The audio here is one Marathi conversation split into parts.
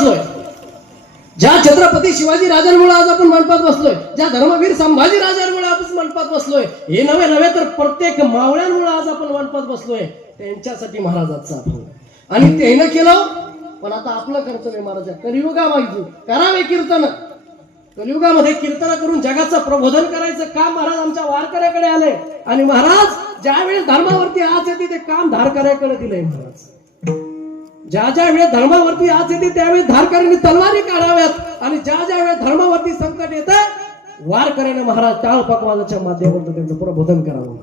बसलोय, ज्या छत्रपती शिवाजी राजांमुळे आज आपण मंडपात बसलोय, ज्या धर्मवीर संभाजी राजांमुळे आपण मंडपात बसलोय, हे नव्हे तर प्रत्येक मावळ्यांमुळे आज आपण मंडपात बसलोय, त्यांच्यासाठी महाराजांचा अभंग. आणि त्यानं केलं, पण आता आपलं कर्तव्य महाराज कलियुगामागची करावे कीर्तन. कलियुगामध्ये कीर्तन करून जगाचं प्रबोधन करायचं काम महाराज आमच्या वारकऱ्याकडे आले. आणि महाराज ज्यावेळेस धर्मावरती आज येते ते काम धारकऱ्याकडे दिलंय. महाराज ज्या वेळेस धर्मावरती आज येते त्यावेळेस धारकऱ्यांनी तलवारी काढाव्यात, आणि ज्या वेळेस धर्मावरती संकट येतं वारकऱ्याने महाराज टाळ पकवाजाच्या माध्यमातून त्यांचं प्रबोधन करावं.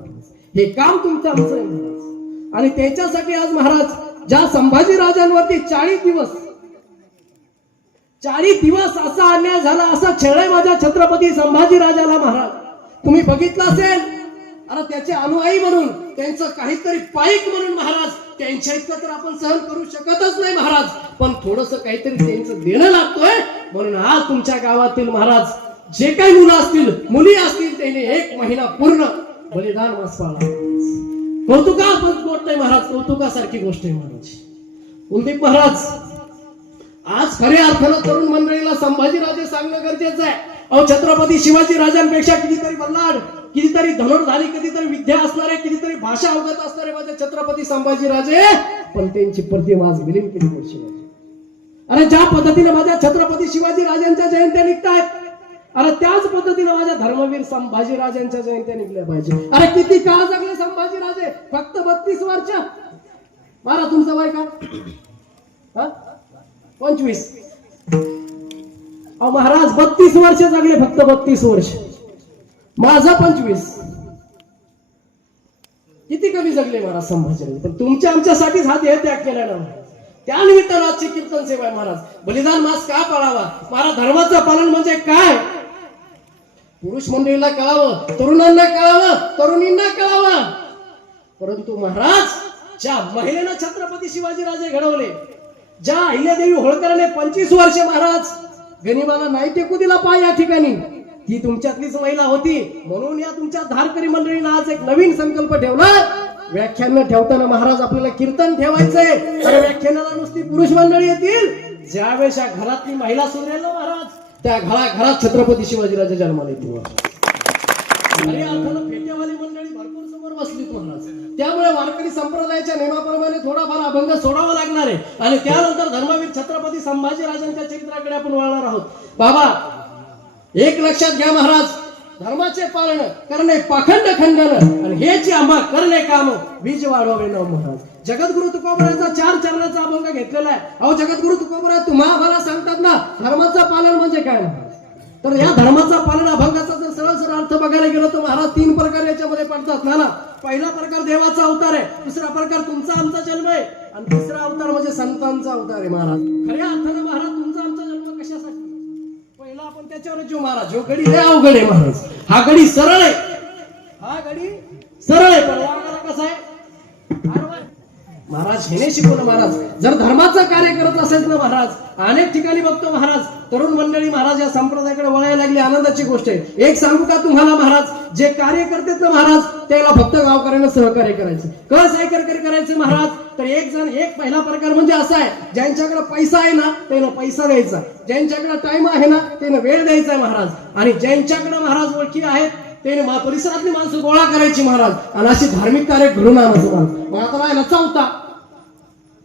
हे काम तुमचं आमचं आहे महाराज. आणि त्याच्यासाठी आज महाराज ज्या संभाजी राजांवरती 40 दिवस असा अन्याय झाला, असा छळय माझ्या छत्रपती संभाजी राजाला महाराज. तुम्ही बघितलं असेल, अरे त्याचे अनुयायी म्हणून, त्यांचं काहीतरी पाईक म्हणून महाराज, त्यांच्या इतकं तर आपण सहन करू शकतच नाही महाराज. पण थोडस काहीतरी त्यांचं देणं लागतोय, म्हणून आज तुमच्या गावातील महाराज जे काही मुलं असतील, मुली असतील, त्यांनी 1 महिना पूर्ण बलिदान मास पाळला. कौतुकास्पद गोष्ट आहे महाराज, कौतुकासारखी गोष्ट आहे महाराज. कुलदीप महाराज, आज खऱ्या अर्थानं तरुण मंडळीला संभाजीराजे सांगणं गरजेचं आहे. अहो, छत्रपती शिवाजी राजांपेक्षा कितीतरी बल्लाड, कितीतरी धनुर्धारी, कितीतरी विद्या असणारे, कितीतरी भाषा अवगत असणारे माझे छत्रपती संभाजीराजे, पण त्यांची प्रतिमा आज विलीन केली शिवाजी. अरे ज्या पद्धतीने माझ्या छत्रपती शिवाजी राजांच्या जयंत्या निघतायत, अरे त्याच पद्धतीने माझ्या धर्मवीर संभाजी राजांच्या जयंत्या निघल्या पाहिजे. अरे किती काळ जगले संभाजी राजे? फक्त 32 वर्ष. मारा तुमचं वय काय? 25. अहो महाराज 32 वर्ष जगले, फक्त 32 वर्ष. माझा 25. किती कमी जगले महाराज संभाजीराजे. पण तुमच्या आमच्यासाठीच हा देह त्याग केला ना. त्या निमित्तानं आजची कीर्तन सेवा आहे महाराज. बलिदान मास का पाळावा महाराज? धर्माचं पालन म्हणजे काय? पुरुष मंडळीला कळावं, तरुणांना कळावं, तरुणींना कळावं. परंतु महाराज ज्या महिलेनं छत्रपती शिवाजीराजे घडवले, ज्या अहिल्यादेवी होळकराने 25 वर्ष महाराज गनिमाला नाही टेकू दिला पाय या ठिकाणी, ती तुमच्यातलीच महिला होती. म्हणून या तुमच्या धारकरी मंडळीनं आज एक नवीन संकल्प ठेवला. व्याख्यान ठेवताना महाराज आपल्याला कीर्तन ठेवायचंय. तर व्याख्यानाला नुसती पुरुष मंडळी येतील, ज्यावेळेस या घरातली महिला सुरेल ना महाराज, त्या घरात छत्रपती शिवाजीराजे जन्माला येतील. खऱ्या अर्थानं फेट्यावाली मंडळी भरपूर समोर बसलीत महाराज. त्यामुळे वारकरी संप्रदायाच्या नियमाप्रमाणे थोडाफार अभंग सोडावा लागणार आहे. आणि त्यानंतर धर्मवीर छत्रपती संभाजीराजांच्या चरित्राकडे आपण वळणार आहोत. बाबा एक लक्षात घ्या महाराज, धर्माचे पालन करणे पाखंड खंडन, आणि हेची आम्हा करणे काम बीज वाढवावे नाव महाराज. जगद्गुरु तुकोबराचा 4 चरणाचा अभंग घेतलेला आहे. अहो जगद्गुरु तुकोबरा तुम्हा आम्हाला सांगतात ना धर्माचं पालन म्हणजे काय महाराज. तर या धर्माचा पालन अभंगाचा जर सरळ अर्थ बघायला गेलो तर महाराज 3 प्रकार याच्यामध्ये पडतात ना. पहिला प्रकार देवाचा अवतार आहे, दुसरा प्रकार तुमचा आमचा जन्म आहे, आणि तिसरा अवतार म्हणजे संतांचा अवतार आहे महाराज. खऱ्या अर्थानं महाराज तुमचा आमचा जन्म कशासाठी? पहिला आपण त्याच्यावर जो महाराज जो गडी लय अवघड आहे महाराज. हा गडी सरळ आहे, हा गडी सरळ आहे, पण वागायला कसा आहे महाराज? हेने शिकवलं महाराज. जर धर्माचं कार्य करत असेल ना महाराज, अनेक ठिकाणी बघतो महाराज तरुण मंडळी महाराज या संप्रदायाकडे वळायला लागली. आनंदाची गोष्ट आहे. एक सांगू का तुम्हाला महाराज, जे कार्य करतात ना महाराज त्याला फक्त गावकऱ्यांना सहकार्य करायचं. कसं करायचं महाराज? तर एक पहिला प्रकार म्हणजे असा आहे, ज्यांच्याकडे पैसा आहे ना त्यानं पैसा द्यायचा, ज्यांच्याकडे टाइम आहे ना त्यानं वेळ द्यायचा महाराज, आणि ज्यांच्याकडे महाराज ओळखी आहेत त्याने परिसरातली माणसं गोळा करायची महाराज, आणि अशी धार्मिक कार्य घडून आणायचं महाराज. मग आता राहिला चौथा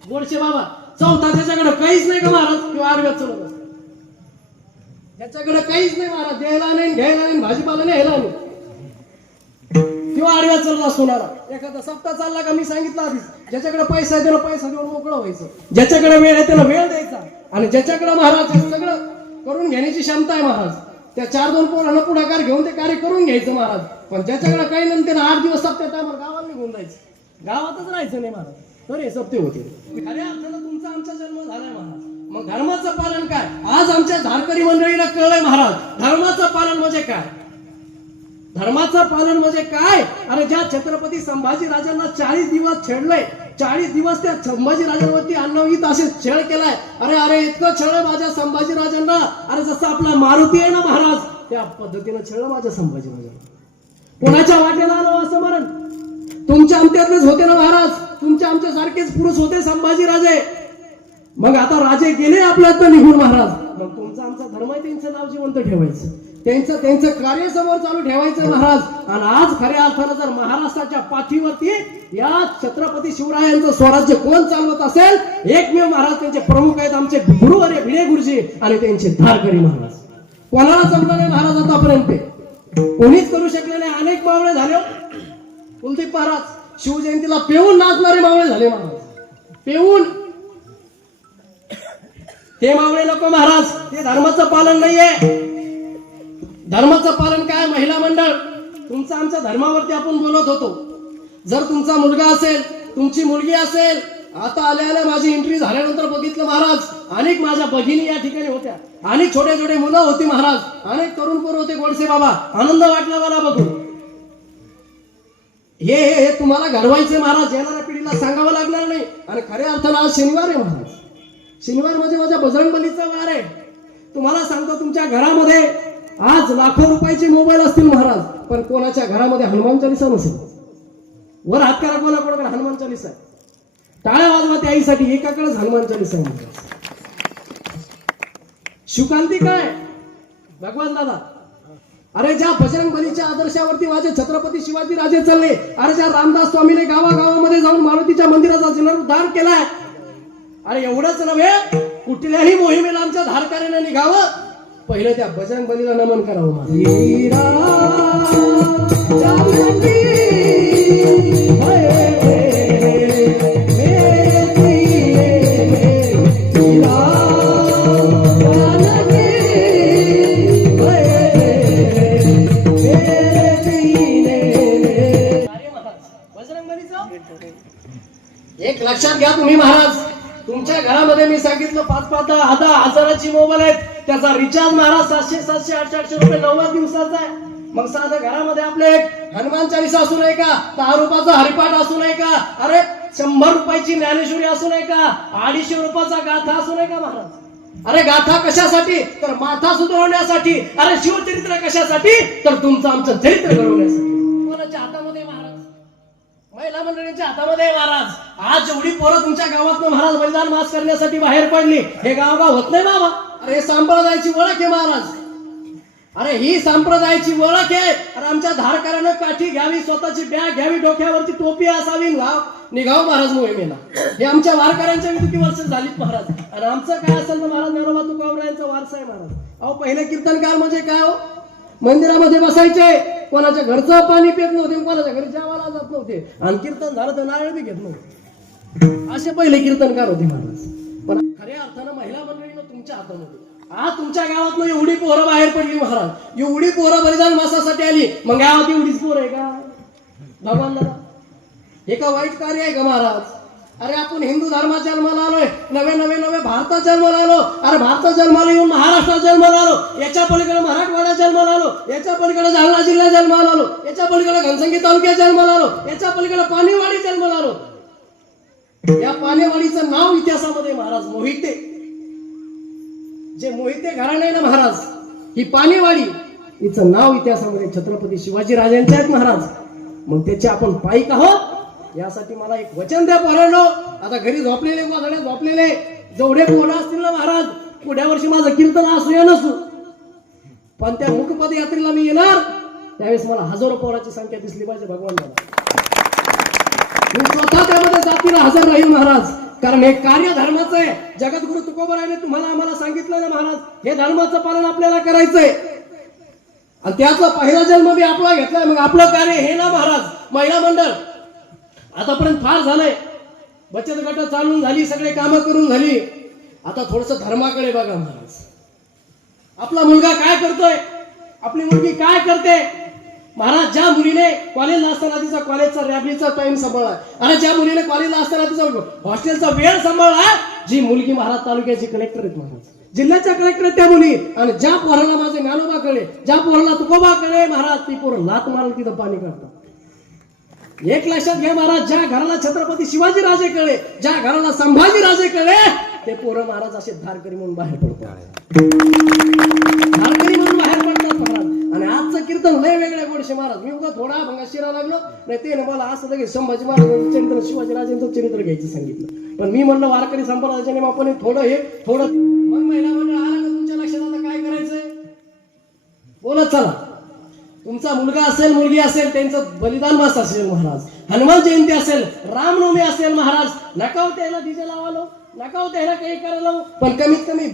गोडशे बाबा. चौथा त्याच्याकडे काहीच नाही का महाराज? किंवा आडव्यात चलत असतो, त्याच्याकडे काहीच नाही महाराज, द्यायला नाही, घ्यायला नाही, भाजीपाला नाही, ह्याला नाही, किंवा आडव्यात चलत असतो ना. एखादा सप्ताह चालला का मी सांगितलं आधीच, ज्याच्याकडे पैसा आहे त्याला पैसा देऊन मोकळं व्हायचं, ज्याच्याकडे वेळ आहे त्याला वेळ द्यायचा, आणि ज्याच्याकडे महाराज सगळं करून घेण्याची क्षमता आहे महाराज त्या 4-2 पोरांना पुढाकार घेऊन ते कार्य करून घ्यायचं महाराज. पण ज्याच्याकडे काही नाही त्याला 8 दिवस सप्त्या टायमाला गावाला निघून जायचं, गावातच राहायचं नाही महाराज. तर हे सप्ते होते. खऱ्या अर्थानं तुमचा आमचा जन्म झालाय महाराज. मग धर्माचं पालन काय? आज आमच्या धारकरी मंडळीला कळलंय महाराज धर्माचं पालन म्हणजे काय. धर्माचं पालन म्हणजे काय? अरे ज्या छत्रपती संभाजी राजांना 40 दिवस छेडलंय, 40 दिवस त्या संभाजी राजांवरती अन्नवित असे छळ केलाय. अरे इतकं छळ माझ्या संभाजी राजांना. अरे जसं आपला मारुती आहे ना महाराज, त्या पद्धतीनं छळ माझ्या संभाजी राजांना. कोणाच्या वाटेला आलं असं मरण? तुमच्या आमच्यातलेच होते ना महाराज, तुमच्या आमच्या सारखेच पुरुष होते संभाजी राजे. मग आता राजे गेले आपल्यातनं निघून महाराज, मग तुमचा आमचा धर्म आहे त्यांचं नाव जिवंत ठेवायचं, त्यांचं कार्य समोर चालू ठेवायचं महाराज. आणि आज खऱ्या अर्थानं जर महाराष्ट्राच्या पाठीवरती या छत्रपती शिवरायांचं स्वराज्य कोण चालवत असेल, एकमेव महाराज त्यांचे प्रमुख आहेत आमचे गुरु अरे भिडे गुरुजी आणि त्यांचे धारकरी महाराज. कोणाला जमलं नाही महाराज आतापर्यंत, कोणीच करू शकले नाही. अनेक मावळे झाले, कुलदीप महाराज शिवजयंतीला पेऊन नाचणारे मावळे झाले महाराज, पेऊन. ते मावळे नको महाराज, ते धर्माचं पालन नाहीये. धर्माचं पालन काय? महिला मंडळ. तुमचं आमच्या धर्मावरती आपण बोलत होतो. जर तुमचा मुलगा असेल, तुमची मुलगी असेल, आता आल्या माझी एंट्री झाल्यानंतर बघितलं महाराज, अनेक माझ्या भगिनी या ठिकाणी होत्या, अनेक छोटे छोटे मुलं होती महाराज, अनेक तरुण पोर होते. गोडसे बाबा, आनंद वाटला मला बघून. हे तुम्हाला घडवायचे महाराज, येणाऱ्या पिढीला सांगावं लागणार नाही. आणि खऱ्या अर्थानं आज शनिवार आहे महाराज, शनिवार म्हणजे माझ्या बजरंगबलीचा वार आहे. तुम्हाला सांगतो, तुमच्या घरामध्ये आज लाखो रुपयाचे मोबाईल असतील महाराज, पण कोणाच्या घरामध्ये हनुमान चालीसा नसेल. वर हात करा कोणाकडे हनुमान चालीसा आहे, टाळ्या वाजवा त्या आईसाठी, एकाकडेच हनुमान चालीसा आहे. शिवकांती काय भगवान दादा, अरे ज्या बजरंगबलीच्या आदर्शावरती माझे छत्रपती शिवाजी राजे चालले, अरे ज्या रामदास स्वामीने गावागावामध्ये जाऊन मारुतीच्या मंदिराचा जीर्णोद्धार केलाय, अरे एवढंच नव्हे, कुठल्याही मोहिमेला आमच्या धारकार्याने निघावं, पहिलं त्या बजरंगबलीला नमन करावं. एक लक्षात घ्या तुम्ही महाराज, तुमच्या घरामध्ये मी सांगितलं 5-10 हजाराची मोबाईल आहेत, त्याचा रिचार्ज महाराज 700, 700, 800 रुपये 90 दिवसाचा आहे. मग साधं घरामध्ये आपले एक हनुमान चालीसा असू नये का, 10 रुपयाचा हरिपाठ असू नये का, अरे 100 रुपयाची ज्ञानेश्वरी असू नये का, 250 रुपयाचा गाथा असू नये का महाराज. अरे गाथा कशासाठी? तर माथा सुधारण्यासाठी. अरे शिवचरित्र कशासाठी? तर तुमचं आमचं चरित्र घडवण्यासाठी. कोणाच्या हातामध्ये महाराज? महिला मंडळींच्या हातामध्ये महाराज. आज जेवढी पोरं तुमच्या गावात महाराज बलिदान मास करण्यासाठी बाहेर पडली, हे गाव होत नाही बाबा. अरे संप्रदायाची ओळख आहे महाराज, अरे ही संप्रदायाची ओळख आहे. अरे आमच्या धारकारानं काठी घ्यावी, स्वतःची बॅग घ्यावी, डोक्यावरती टोपी असावी, निघाव महाराज मोहिमेला. हे आमच्या वारकऱ्यांच्या किती वर्ष झालीत महाराज. आणि आमचं काय असेल तर महाराज ज्ञानोबा तुकारायांचा वारसा आहे महाराज. अहो पहिले कीर्तनकार म्हणजे काय हो, मंदिरामध्ये बसायचे, कोणाच्या घरचं पाणी पित नव्हते, कोणाच्या घरी जेवायला जात नव्हते, आणि कीर्तन झालं तर नारळ बी घेत नव्हते. असे पहिले कीर्तनकार होते महाराज. पण खऱ्या अर्थानं महिला मंडळीनं तुमच्या हातामध्ये, आज तुमच्या गावात एवढी पोरं बाहेर पडली महाराज, एवढी पोरं बलिदान मासासाठी आली, मग गावात एवढीच पोरं आहे का भगवान दादा? हे का वाईट कार्य आहे का महाराज? अरे आपण हिंदू धर्मात जन्माला आलोय, नवे भारतात जन्माला आलो. अरे भारतात जन्माला येऊन महाराष्ट्रात जन्माला आलो, याच्या पलीकडे मराठवाड्यात जन्माला आलो, याच्या पलीकडे जालना जिल्ह्यात जन्माला आलो, याच्या पलीकडे घनसंगी तालुक्यात जन्माला आलो, याच्या पलीकडे पाणीवाडी जन्माला आलो. या पाणीवाडीचं नाव इतिहासामध्ये महाराज मोहिते, जे मोहिते घराणे ना महाराज, ही पाणीवाडी, हिचं नाव इतिहासामध्ये छत्रपती शिवाजी राजांचे आहेत महाराज. मग त्याचे आपण पाईक आहोत. यासाठी मला एक वचन द्या पोरांनो, आता घरी झोपलेले गोधड्यात झोपलेले जेवढे पोरं असतील ना महाराज, पुढ्या वर्षी माझं कीर्तन असू या नसू, पण त्या मुखपद यात्रेला मी येणार, त्यावेळेस मला हजारो पोराची संख्या दिसली पाहिजे भगवान दादा. मी स्वतः त्यामध्ये जातीला हजर राहील महाराज, कारण हे कार्य धर्माचं आहे. जगद्गुरु तुकोबारायाने तुम्हाला आम्हाला सांगितलं ना महाराज, हे धर्माचं पालन आपल्याला करायचंय, आणि त्याचा पहिला जन्म मी आपला घेतलाय. मग आपलं कार्य हे ना महाराज. महिला मंडळ आतापर्यंत फार झालंय, बचत गट चालून झाली, सगळे कामं करून झाली, आता थोडस धर्माकडे बघा महाराज. आपला मुलगा काय करतोय, आपली मुलगी काय करते महाराज? ज्या मुलीने कॉलेजला असताना तिचा कॉलेजचा रॅबलीचा टाइम सांभाळला, आणि ज्या मुलीने कॉलेजला असताना तिचा हॉस्टेलचा वेळ सांभाळला, जी मुलगी महाराज तालुक्याची कलेक्टर आहेत महाराज, जिल्ह्याच्या कलेक्टर आहेत त्या मुली. आणि ज्या पोराला माझे ज्ञानोबा कळे, ज्या पोराला तुकोबा कळे महाराज, ती पोरं लात मारून तिथं पाणी काढतात. एक लक्षात घ्या महाराज, ज्या घराला छत्रपती शिवाजी राजे कळे, ज्या घराला संभाजी राजे कळे, ते पोरं महाराज असे धारकरी म्हणून बाहेर पडतात, धारकरी म्हणून बाहेर पडतात महाराज. आणि आजचं कीर्तन लय वेगळ्या गोडशे महाराज. मी उगा थोडा भंगा शिरा लागलो नाही, ते मला असं लगेच संभाजी महाराज चरित्र, शिवाजी राजांचं चरित्र घ्यायचं सांगितलं. पण मी म्हणलं वारकरी संप्रदायाच्या नियमाप्रमाणे थोडं हे थोडं, मग महिला मंडळ आला का तुमच्या लक्षात आता काय करायचंय? बोलत चला. तुमचा मुलगा असेल मुलगी असेल त्यांचं बलिदान मास असेल महाराज, हनुमान जयंती असेल, रामनवमी असेल महाराज, नका त्याला डीजे लावालो, नका त्याला काही करायला, पण कमीत कमी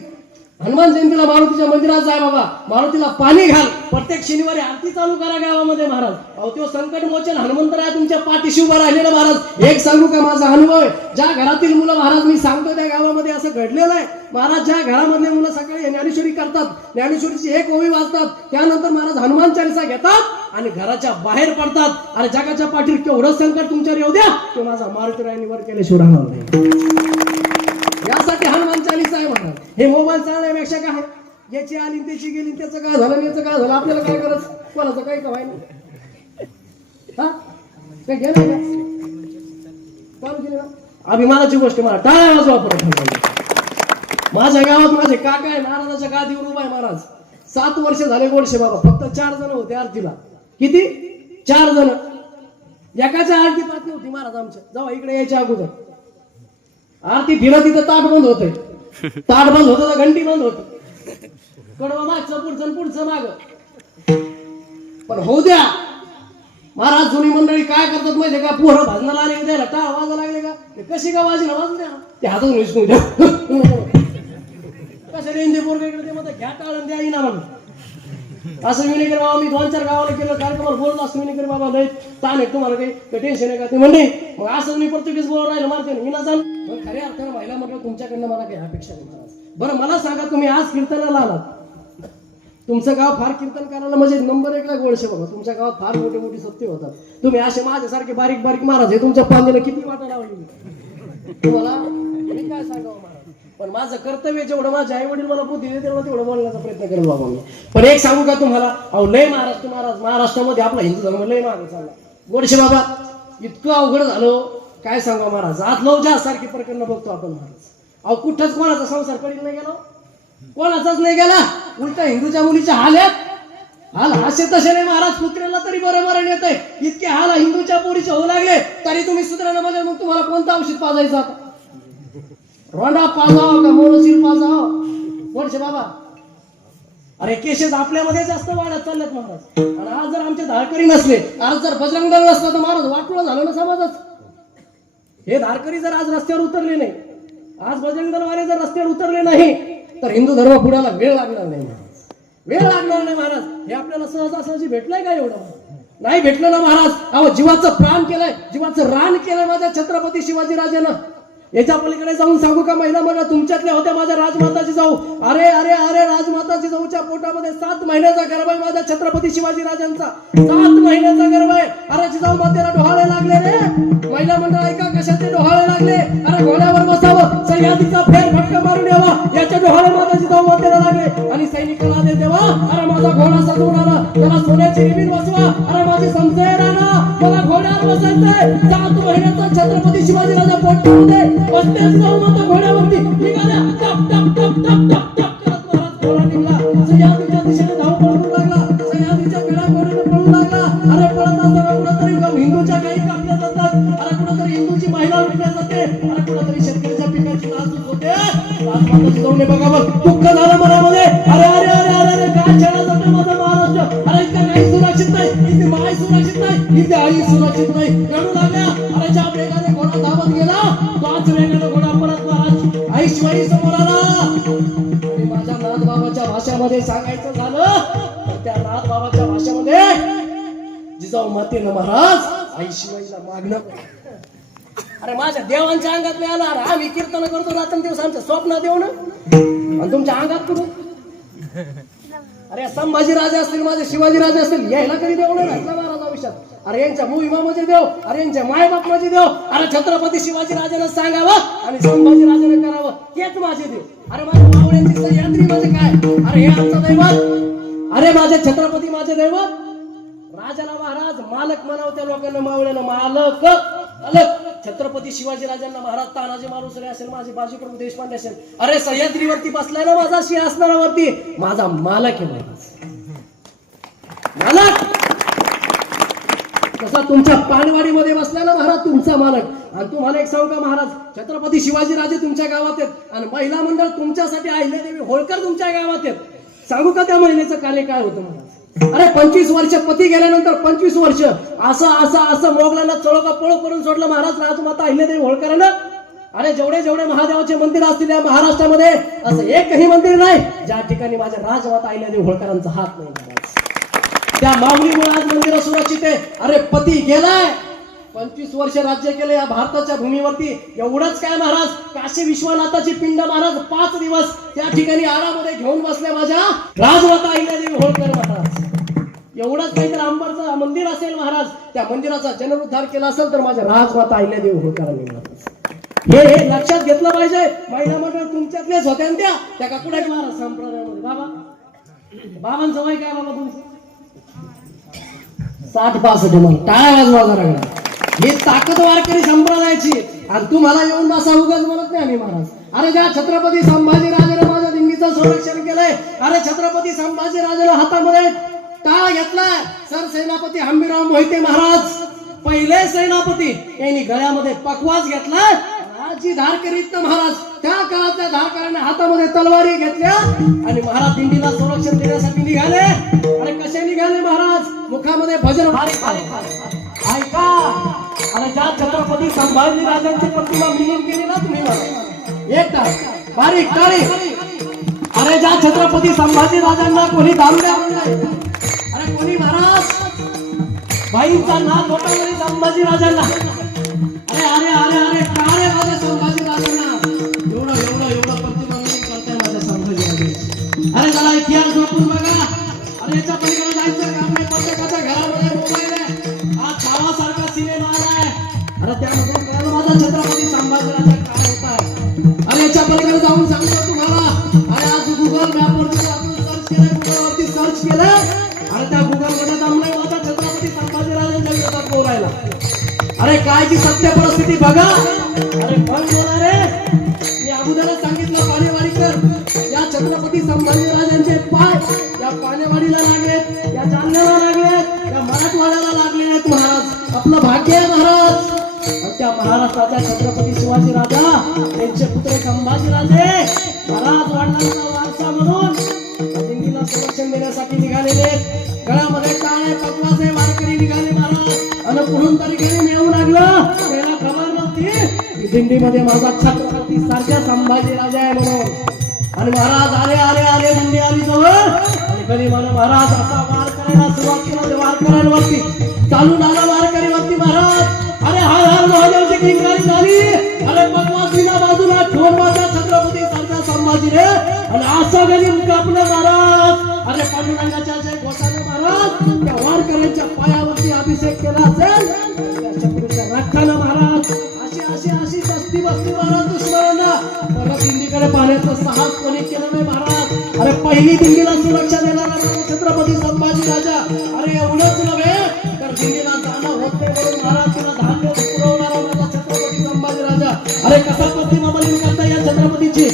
हनुमान जयंतीला मारुतीच्या मंदिरात जाय बाबा, मारुतीला पाणी घाल, प्रत्येक शनिवारी आरती चालू करा गावामध्ये महाराज. अहो तो संकट मोचन हनुमंतराय तुमच्या पाठीशी उभा राहिलेला महाराज. एक सांगू का माझा अनुभव आहे, ज्या घरातील मुलं महाराज मी सांगतो त्या गावामध्ये असं घडलेलं आहे महाराज, ज्या घरामधले मुलं सकाळी ज्ञानेश्वरी करतात, ज्ञानेश्वरीची एक ओवी वाचतात, त्यानंतर महाराज हनुमान चालीसा घेतात आणि घराच्या बाहेर पडतात. आणि जगाच्या पाठीवर केवढं संकट तुमच्यावर येऊ द्या, ते माझा मारुतीराय निवर केल्याशिवाय राहणार नाही. यासाठी हनुमान चालीसा आहे महाराज. हे मोबाईल चालण्यापेक्षा काय, याची आली त्याची गेली, त्याचं काय झालं याचं काय झालं, आपल्याला काय करायचं, कोणाचं काही का व्हायला हा काय गेलं का अभिमानाची गोष्ट मला टाळ्या वाजवा परत. माझ्या गावात माझे काका आहे, महाराजाच्या गादीवर उभा आहे महाराज. 7 वर्ष झाले गोडशे बाबा, फक्त 4 जण होते आरतीला. किती? 4 जण. एकाच्या आरती पाहत नव्हती महाराज आमच्या, जेव्हा इकडे यायच्या अगोदर आरती फिरत तिथं ताट बंद होते, ताट बंद होतं तर घंटी बंद होती, कडवा मागचं पुढचं माग. पण होऊ द्या महाराज. जुनी मंडळी काय करतात माहितीये का, पोरं भाजनाला आले द्यायला टाळ वाजा लागले का, कशी का वाजली वाजू द्या, ते हातून विसकू द्या, कसं रेंजे पोरग इकडे ते मध्ये घ्या टाळून द्या ना म्हणून. असं विनेकर बाबा मी 2-4 गावाला केलं कार्यक्रमाला बोललो असं विनेकर बाबा लय ताण आहे तुम्हाला, काही टेन्शन आहे का ते म्हणणे. मग असं मी प्रत्येक बोलून राहिलं मारते मी ना जाण. मग खऱ्या अर्थानं महिला म्हटलं तुमच्याकडनं मला काही अपेक्षा नाही महाराज. बरं मला सांगा, तुम्ही आज कीर्तनाला आलात, तुमचं गाव फार कीर्तन करायला म्हणजे नंबर 1 ला गोडशे बाबा. तुमच्या गावात फार मोठे मोठी सत्य होतात. तुम्ही असे माझ्यासारखे बारीक बारीक महाराज हे तुमच्या पांदेला किती वाटा लावली तुम्हाला, मी काय सांगावं महाराज. पण माझं कर्तव्य जेवढं माझे आई वडील मला बुद्धी देते तेवढं बोलण्याचा प्रयत्न करेल बाबा मी. पण एक सांगू का तुम्हाला, अहो लय महाराष्ट्रामध्ये आपला हिंदू धर्म लय मागे चालला गोडशे बाबा. इतकं अवघड झालं काय सांगा महाराज. आज लवजा सारखी प्रकरण बघतो आपण महाराज. अहो कुठंच कोणाचा संसार करीत नाही गेला, कोणाचाच नाही गेला. उलट हिंदूच्या मुलीच्या हाल आहेत, हाल असे तसे नाही महाराज. कुत्र्याला तरी बरं मरण येतंय, इतके हाल हिंदूच्या पोरीचे होऊ लागले तरी तुम्ही सुधारणा म्हणजे मग तुम्हाला कोणतं औषध पाजायचं आता, रोंडा पाजाव का मोळशीर पाजाव गोडशे बाबा. अरे केसेस आपल्यामध्ये जास्त वाढत चालल्यात महाराज. आणि आज जर आमचे धारकरी नसले, आज जर बजरंग दल नसला तर महाराज वाटोळं झालं ना समाजच. हे धारकरी जर आज रस्त्यावर उतरले नाही, आज बजरंग दलवाले जर रस्त्यावर उतरले नाही तर हिंदू धर्म पुढायला वेळ लागणार नाही महाराज, वेळ लागणार नाही महाराज. हे आपल्याला सहजासहजी भेटलंय का एवढं, नाही भेटलं ना महाराज. अहो जीवाचं प्राण केलंय, जीवाचं रान केलंय माझ्या छत्रपती शिवाजी राजानं. याच्या पलीकडे जाऊन सांगू का, महिला मला तुमच्यातल्या होत्या माझ्या राजमाताची जाऊ. अरे अरे अरे राजमाताची जाऊच्या पोटामध्ये 7 महिन्याचा गर्भ आहे माझ्या छत्रपती शिवाजी राजांचा, 7 महिन्याचा गर्भ आहे. अरे जिजाऊ मातेला डोहाळे लागले रे. महिला मंडळ ऐका कशाचे डोहाळे लागले. अरे घोड्यावर बसावं, सह्याद्रीचा फेर फटका मारून यावा, याच्या डोहाळे माझ्या जिजाऊ मातेला लागले. आणि सैनिकाला दे देवा, अरे माझा घोडा सजवून आला, त्याला सोन्याची रिबीन बसवा. अरे माझी समजय राणा, मला घोड्यावर बसायचंय. 7 महिन्याचा छत्रपती शिवाजी राजा पोटामध्ये बसतेच जाऊ माता घोड्यावरती निघाल्या. टप टप टप टप टप टप करत महाराज घोडा निघाला, सह्याद्रीच्या दिशेने धाव पळून लागला, सह्याद्रीच्या कडा घोड्याने पळून लागला. अरे पळत असताना कुठंतरी हिंदूच्या काही कापल्या जातात, अरे कुठंतरी हिंदूची महिला लुटल्या जाते, अरे कुठंतरी शेतकऱ्याच्या पिकाची नासधूस होते. राजमाताची जाऊन बघावं दुःख झालं मनामध्ये. अरे अरे अरे अरे अरे काय छळा जाते माझा महाराष्ट्र. अरे इथं काही सुरक्षित नाही, इथे माय सुरक्षित नाही, इथे आई सुरक्षित नाही. रडू लागल्या. अरे ज्या वेगाने घोडा धावत गेला त्याच वेगाने घोडा परत महाराज आई शिवाई समोर आला. आणि माझ्या नाथबाबाच्या भाषेमध्ये सांगायचं झालं तर त्या नाथबाबाच्या भाषेमध्ये जिजाऊ मातेनं महाराज आई शिवाईला मागणं. अरे माझ्या देवांच्या अंगात नाही आला. अरे आम्ही कीर्तन करतो रात्रंदिवस आमच्या स्वप्नात येऊ ना, आणि तुमच्या अंगात करू. अरे संभाजी राजे असतील, माझे शिवाजी राजे असतील, यायला कधी देव नाही घातला महाराज आयुष्यात. अरे यांच्या मुलीमा माझे देव, अरे यांच्या मायबाप माझे देव. अरे छत्रपती शिवाजी राजानं सांगावं आणि संभाजी राजाने करावं, तेच माझे देव. अरे माझ्या मावळ्यांची सह्याद्री म्हणजे काय, अरे हे आमचं दैवत. अरे माझे छत्रपती माझे दैवत. राजाला महाराज मालक म्हणावं, त्या लोकांना मावळ्यानं मालक अलग. छत्रपती शिवाजी राजांना महाराज तानाजी मालुसरे असेल, माझे बाजीप्रभू देशपांडे असेल, अरे सह्याद्रीवरती बसलाय ना माझा सिंहासनावरती, माझा मालक आहे महाराज, मालक. तसा तुमच्या पानवाडीमध्ये बसलेला महाराज तुमचा मालक. आणि तुम्हाला एक सांगू का महाराज, छत्रपती शिवाजीराजे तुमच्या गावात आहेत आणि महिला मंडळ तुमच्यासाठी अहिल्यादेवी होळकर तुमच्या गावात आहेत. सांगू का त्या महिलेचं कार्य काय होतं महाराज? अरे 25 वर्ष पती गेल्यानंतर 25 वर्ष असं असं असं मोगलांना चळोका पळो करून सोडलं महाराज राजमाता अहिल्यादेवी होळकरांना. अरे जेवढे जेवढे महादेवाचे मंदिर असतील या महाराष्ट्रामध्ये असं एकही मंदिर नाही ज्या ठिकाणी माझ्या राजमाता अहिल्यादेवी होळकरांचा हात नाही महाराज. त्या माऊलीमुळे आज मंदिर सुरक्षित आहे. अरे पती गेलाय, 25 वर्ष राज्य केले या भारताच्या भूमीवरती. एवढंच काय महाराज, काशी विश्वनाथाची पिंड महाराज 5 दिवस त्या ठिकाणी आरामध्ये घेऊन बसले माझ्या राजमाता अहिल्यादेवी होळकर महाराज. एवढंच नाही तर अंबरचं मंदिर असेल महाराज, त्या मंदिराचा जनरुद्धार केला असेल तर माझ्या राजमाता अहिल्यादेवी होळकरांनी महाराज. हे लक्षात घेतलं पाहिजे. महिला मंडळ तुमच्यातलेच होत्या त्या काकुडे महाराज संप्रदायामध्ये. बाबांचं वय काय बाबा तुमचं? 60-65 म्हणून टाळ्या वाजवा जरा. ही ताकद वारकरी संप्रदायाची आणि तुम्हाला येऊन बसा उगाच म्हणत नाही आम्ही महाराज. अरे ज्या छत्रपती संभाजीराजाने माझ्या दिंडीचं संरक्षण केलंय, अरे छत्रपती संभाजीराजाने हातामध्ये टाळ घेतलाय. सरसेनापती हंबीरराव मोहिते महाराज पहिले सेनापती, यांनी गळ्यामध्ये पकवास घेतलाय. जी धारकरीत महाराज त्या काळातल्या धारकऱ्यांनी हातामध्ये तलवारी घेतल्या आणि महाराज दिंडीला संरक्षण देण्यासाठी निघाले. अरे कसे निघाले महाराज? मुखामध्ये भजन. ऐका, अरे ज्या छत्रपती संभाजीराजांची प्रतिमा मिळून केली ना तुम्ही महाराज, एकटा बारीक टाळी. अरे ज्या छत्रपती संभाजीराजांना कोणी दारुड्या म्हणलंय, अरे कोणी महाराज बाईंचा नाद होता तरी संभाजीराजांना. अरे अरे अरे अरे का रे माझ्या संभाजीराजांना एवढं एवढं एवढं प्रतिबंधन करताय माझ्या संभाजीराजांची. अरे जरा इतिहास झोपून बघा. अरे याच्या पलीकडे जायचं काम नाही. प्रत्येकाच्या घरामध्ये मोबाईल आहे, हा छावासारखा सिनेमा आलाय. अरे त्यामधून कळलं माझा छत्रपती संभाजीराजा काय होत आहे. अरे याच्या पलीकडे जाऊन सांगतो तुम्हाला. अरे आज गुगल मॅपवरती आपण सर्च केलं, गुगलवरती सर्च केलं, अरे त्या गुगलमध्ये जमलंय माझा छत्रपती संभाजीराजांच्या विरोधात बोलायला. अरे काय ती सत्य परिस्थिती बघा. अरे कोण बोला रे? मी अगोदरच सांगितलं पाणेवाडीकर या छत्रपती संभाजीराजांचे पाय या पाणेवाडीला लागलेत, या जालन्याला लागलेत, या मराठवाड्याला लागलेत महाराज. आपलं भाग्य आहे महाराज. त्या महाराष्ट्राच्या छत्रपती शिवाजी राजा त्यांचे पुत्र संभाजीराजे महाराज वडिलांचा वारसा म्हणून दिंडीला संरक्षण देण्यासाठी निघालेले. गळ्यामध्ये टाळे पकवाचे वारकरी निघाले महाराज. आणि पुढून तरी गेली मिळवून लागलं, त्याला खबर नव्हती दिंडीमध्ये माझा छत्रपती सारख्या संभाजीराजा आहे म्हणून. आणि महाराज आले आले आले दिंडी आली जवळ आणि कधी मला महाराज असा वार करायला सुरुवात केला. वारकऱ्यांवरती चालून आला वारकरीवरती महाराज. अरे हर हर महादेवची किंकारी झाली. अरे पकवास विना बाजूला ठेवून माझा छत्रपती सारख्या संभाजीने आणि असं गली कापलं महाराज. अरे पांडुरंगाच्या जय घोषाने महाराज त्या वारकऱ्यांच्या पायावरती अभिषेक केला असेल त्या छत्रपतीच्या राखानं महाराज. अशी अशी अशी सस्ती बसती महाराज दुश्मनांना. परत दिंडीकडे पाहण्याचं साहस कोणी केलं नाही महाराज. अरे पहिली दिंडीला सुरक्षा देणारा छत्रपती संभाजी राजा. अरे एवढंच नव्हे तर दिंडीला जाणं होत नाही म्हणून महाराज तुला धान्य पुरवणारा माझा छत्रपती संभाजी राजा. अरे कसा प्रतिमा बलीन करता या छत्रपतीची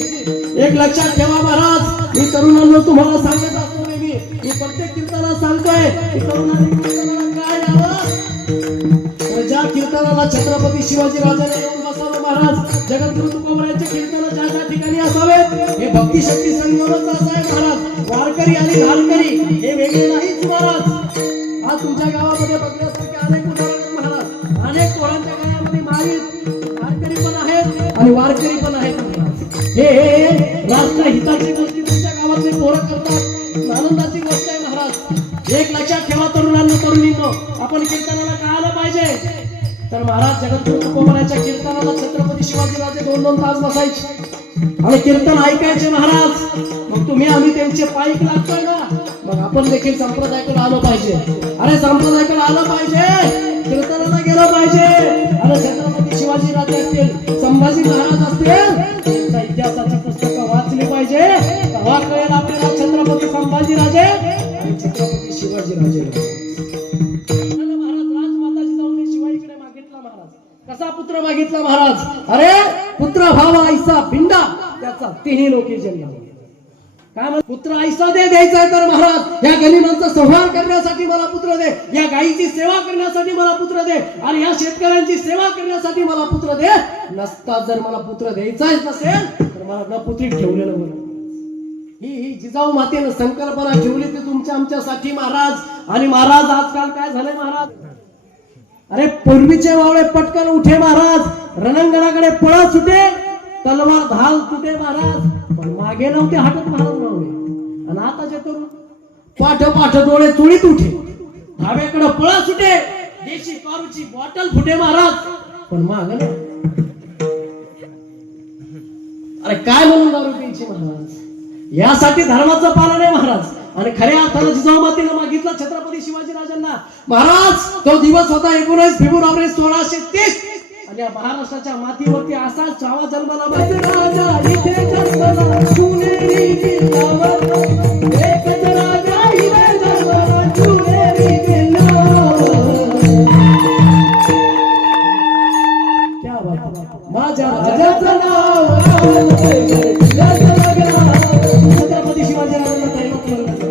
एक लक्षात ठेवा महाराज. मी तरुणांना तुम्हाला सांगत असतो नेहमी, मी प्रत्येक कीर्तनाला सांगतोय की तरुणांनी कीर्तनाला काय यावं. ज्या कीर्तनाला छत्रपती शिवाजी राजाने येऊन बसावं महाराज. जगद्गुरु तुकोबरायांचे कीर्तन ज्या ज्या ठिकाणी असावेत हे भक्ती शक्ती संगमच असाय महाराज. वारकरी आणि धारकरी हे वेगळे नाहीच महाराज. आज तुमच्या गावामध्ये बघण्यासारखे अनेक उदाहरण महाराज. अनेक पोरांच्या गळ्यामध्ये माळी वारकरी पण आहेत आणि वारकरी पण आहेत महाराज. हे राष्ट्र हिताची गोष्टी तुमच्या गावातले पोरं करतात, आनंदाची गोष्ट आहे महाराज. एक लक्षात ठेवा तरुणांना तरुणींनो, आपण कीर्तनाला काय आलं पाहिजे तर महाराज जगद्गुरु तुकोबरायांच्या कीर्तनाला छत्रपती शिवाजीराजे 2-2 तास बसायचे आणि कीर्तन ऐकायचे महाराज. मग तुम्ही आम्ही त्यांचे पाईक लागतोय ना, मग आपण देखील संप्रदायाकडे आलो पाहिजे. अरे संप्रदायाकडे आलं पाहिजे, कीर्तनाला गेलं पाहिजे. अरे छत्रपती शिवाजीराजे असतील, संभाजी महाराज असतील, त्यांच्या इतिहासाची पुस्तकं वाचली पाहिजे. तेव्हा कळेल आपल्याला छत्रपती संभाजीराजे आणि छत्रपती शिवाजीराजे. कसा पुत्र मागितला महाराज. अरे पुत्र भावा ऐसा भिंडा त्याचा तिन्ही लोकी जन्म. काय म्हणत, पुत्र ऐसा दे द्यायचा आहे तर महाराज, या गनिमांचा संहार करण्यासाठी मला पुत्र दे, या गायीची सेवा करण्यासाठी मला पुत्र दे, आणि या शेतकऱ्यांची सेवा करण्यासाठी मला पुत्र दे. नसता जर मला पुत्र द्यायचाच नसेल तर मला न पुत्री ठेवलेलं बरं. ही जिजाऊ मातेनं संकल्पना ठेवली ती तुमच्या आमच्यासाठी महाराज. आणि महाराज आजकाल काय झालंय महाराज, अरे पूर्वीचे वावळे पटकन उठे महाराज, रणांगणाकडे पळा सुटे, तलवार धाल तुटे महाराज, पण मागे नव्हते हटत महाराज वावळे. आणि आताचे तरुण पाठ पाठ डोळे चोळीत उठे, धाब्याकडे पळा सुटे, देशी कारूची बॉटल फुटे महाराज, पण माग नाही. अरे काय म्हणून दारू प्यायची महाराज, यासाठी धर्माचं पालन आहे महाराज. आणि खऱ्या अर्थानं जिजाऊ मातेनं मागितलं छत्रपती शिवाजी राजांना महाराज. तो दिवस होता 19 फेब्रुवारी 1630, आणि या महाराष्ट्राच्या मातीवरती असा चावा जन्माला राजा इथे जन्मला, शिवनेरी किल्ल्यावर एकच राजा इथे जन्मला, शिवनेरी किल्ल्यावर. क्या बात, माझ्या राजाचं नाव छत्रपती शिवाजी राजांना तैनात करण्यात.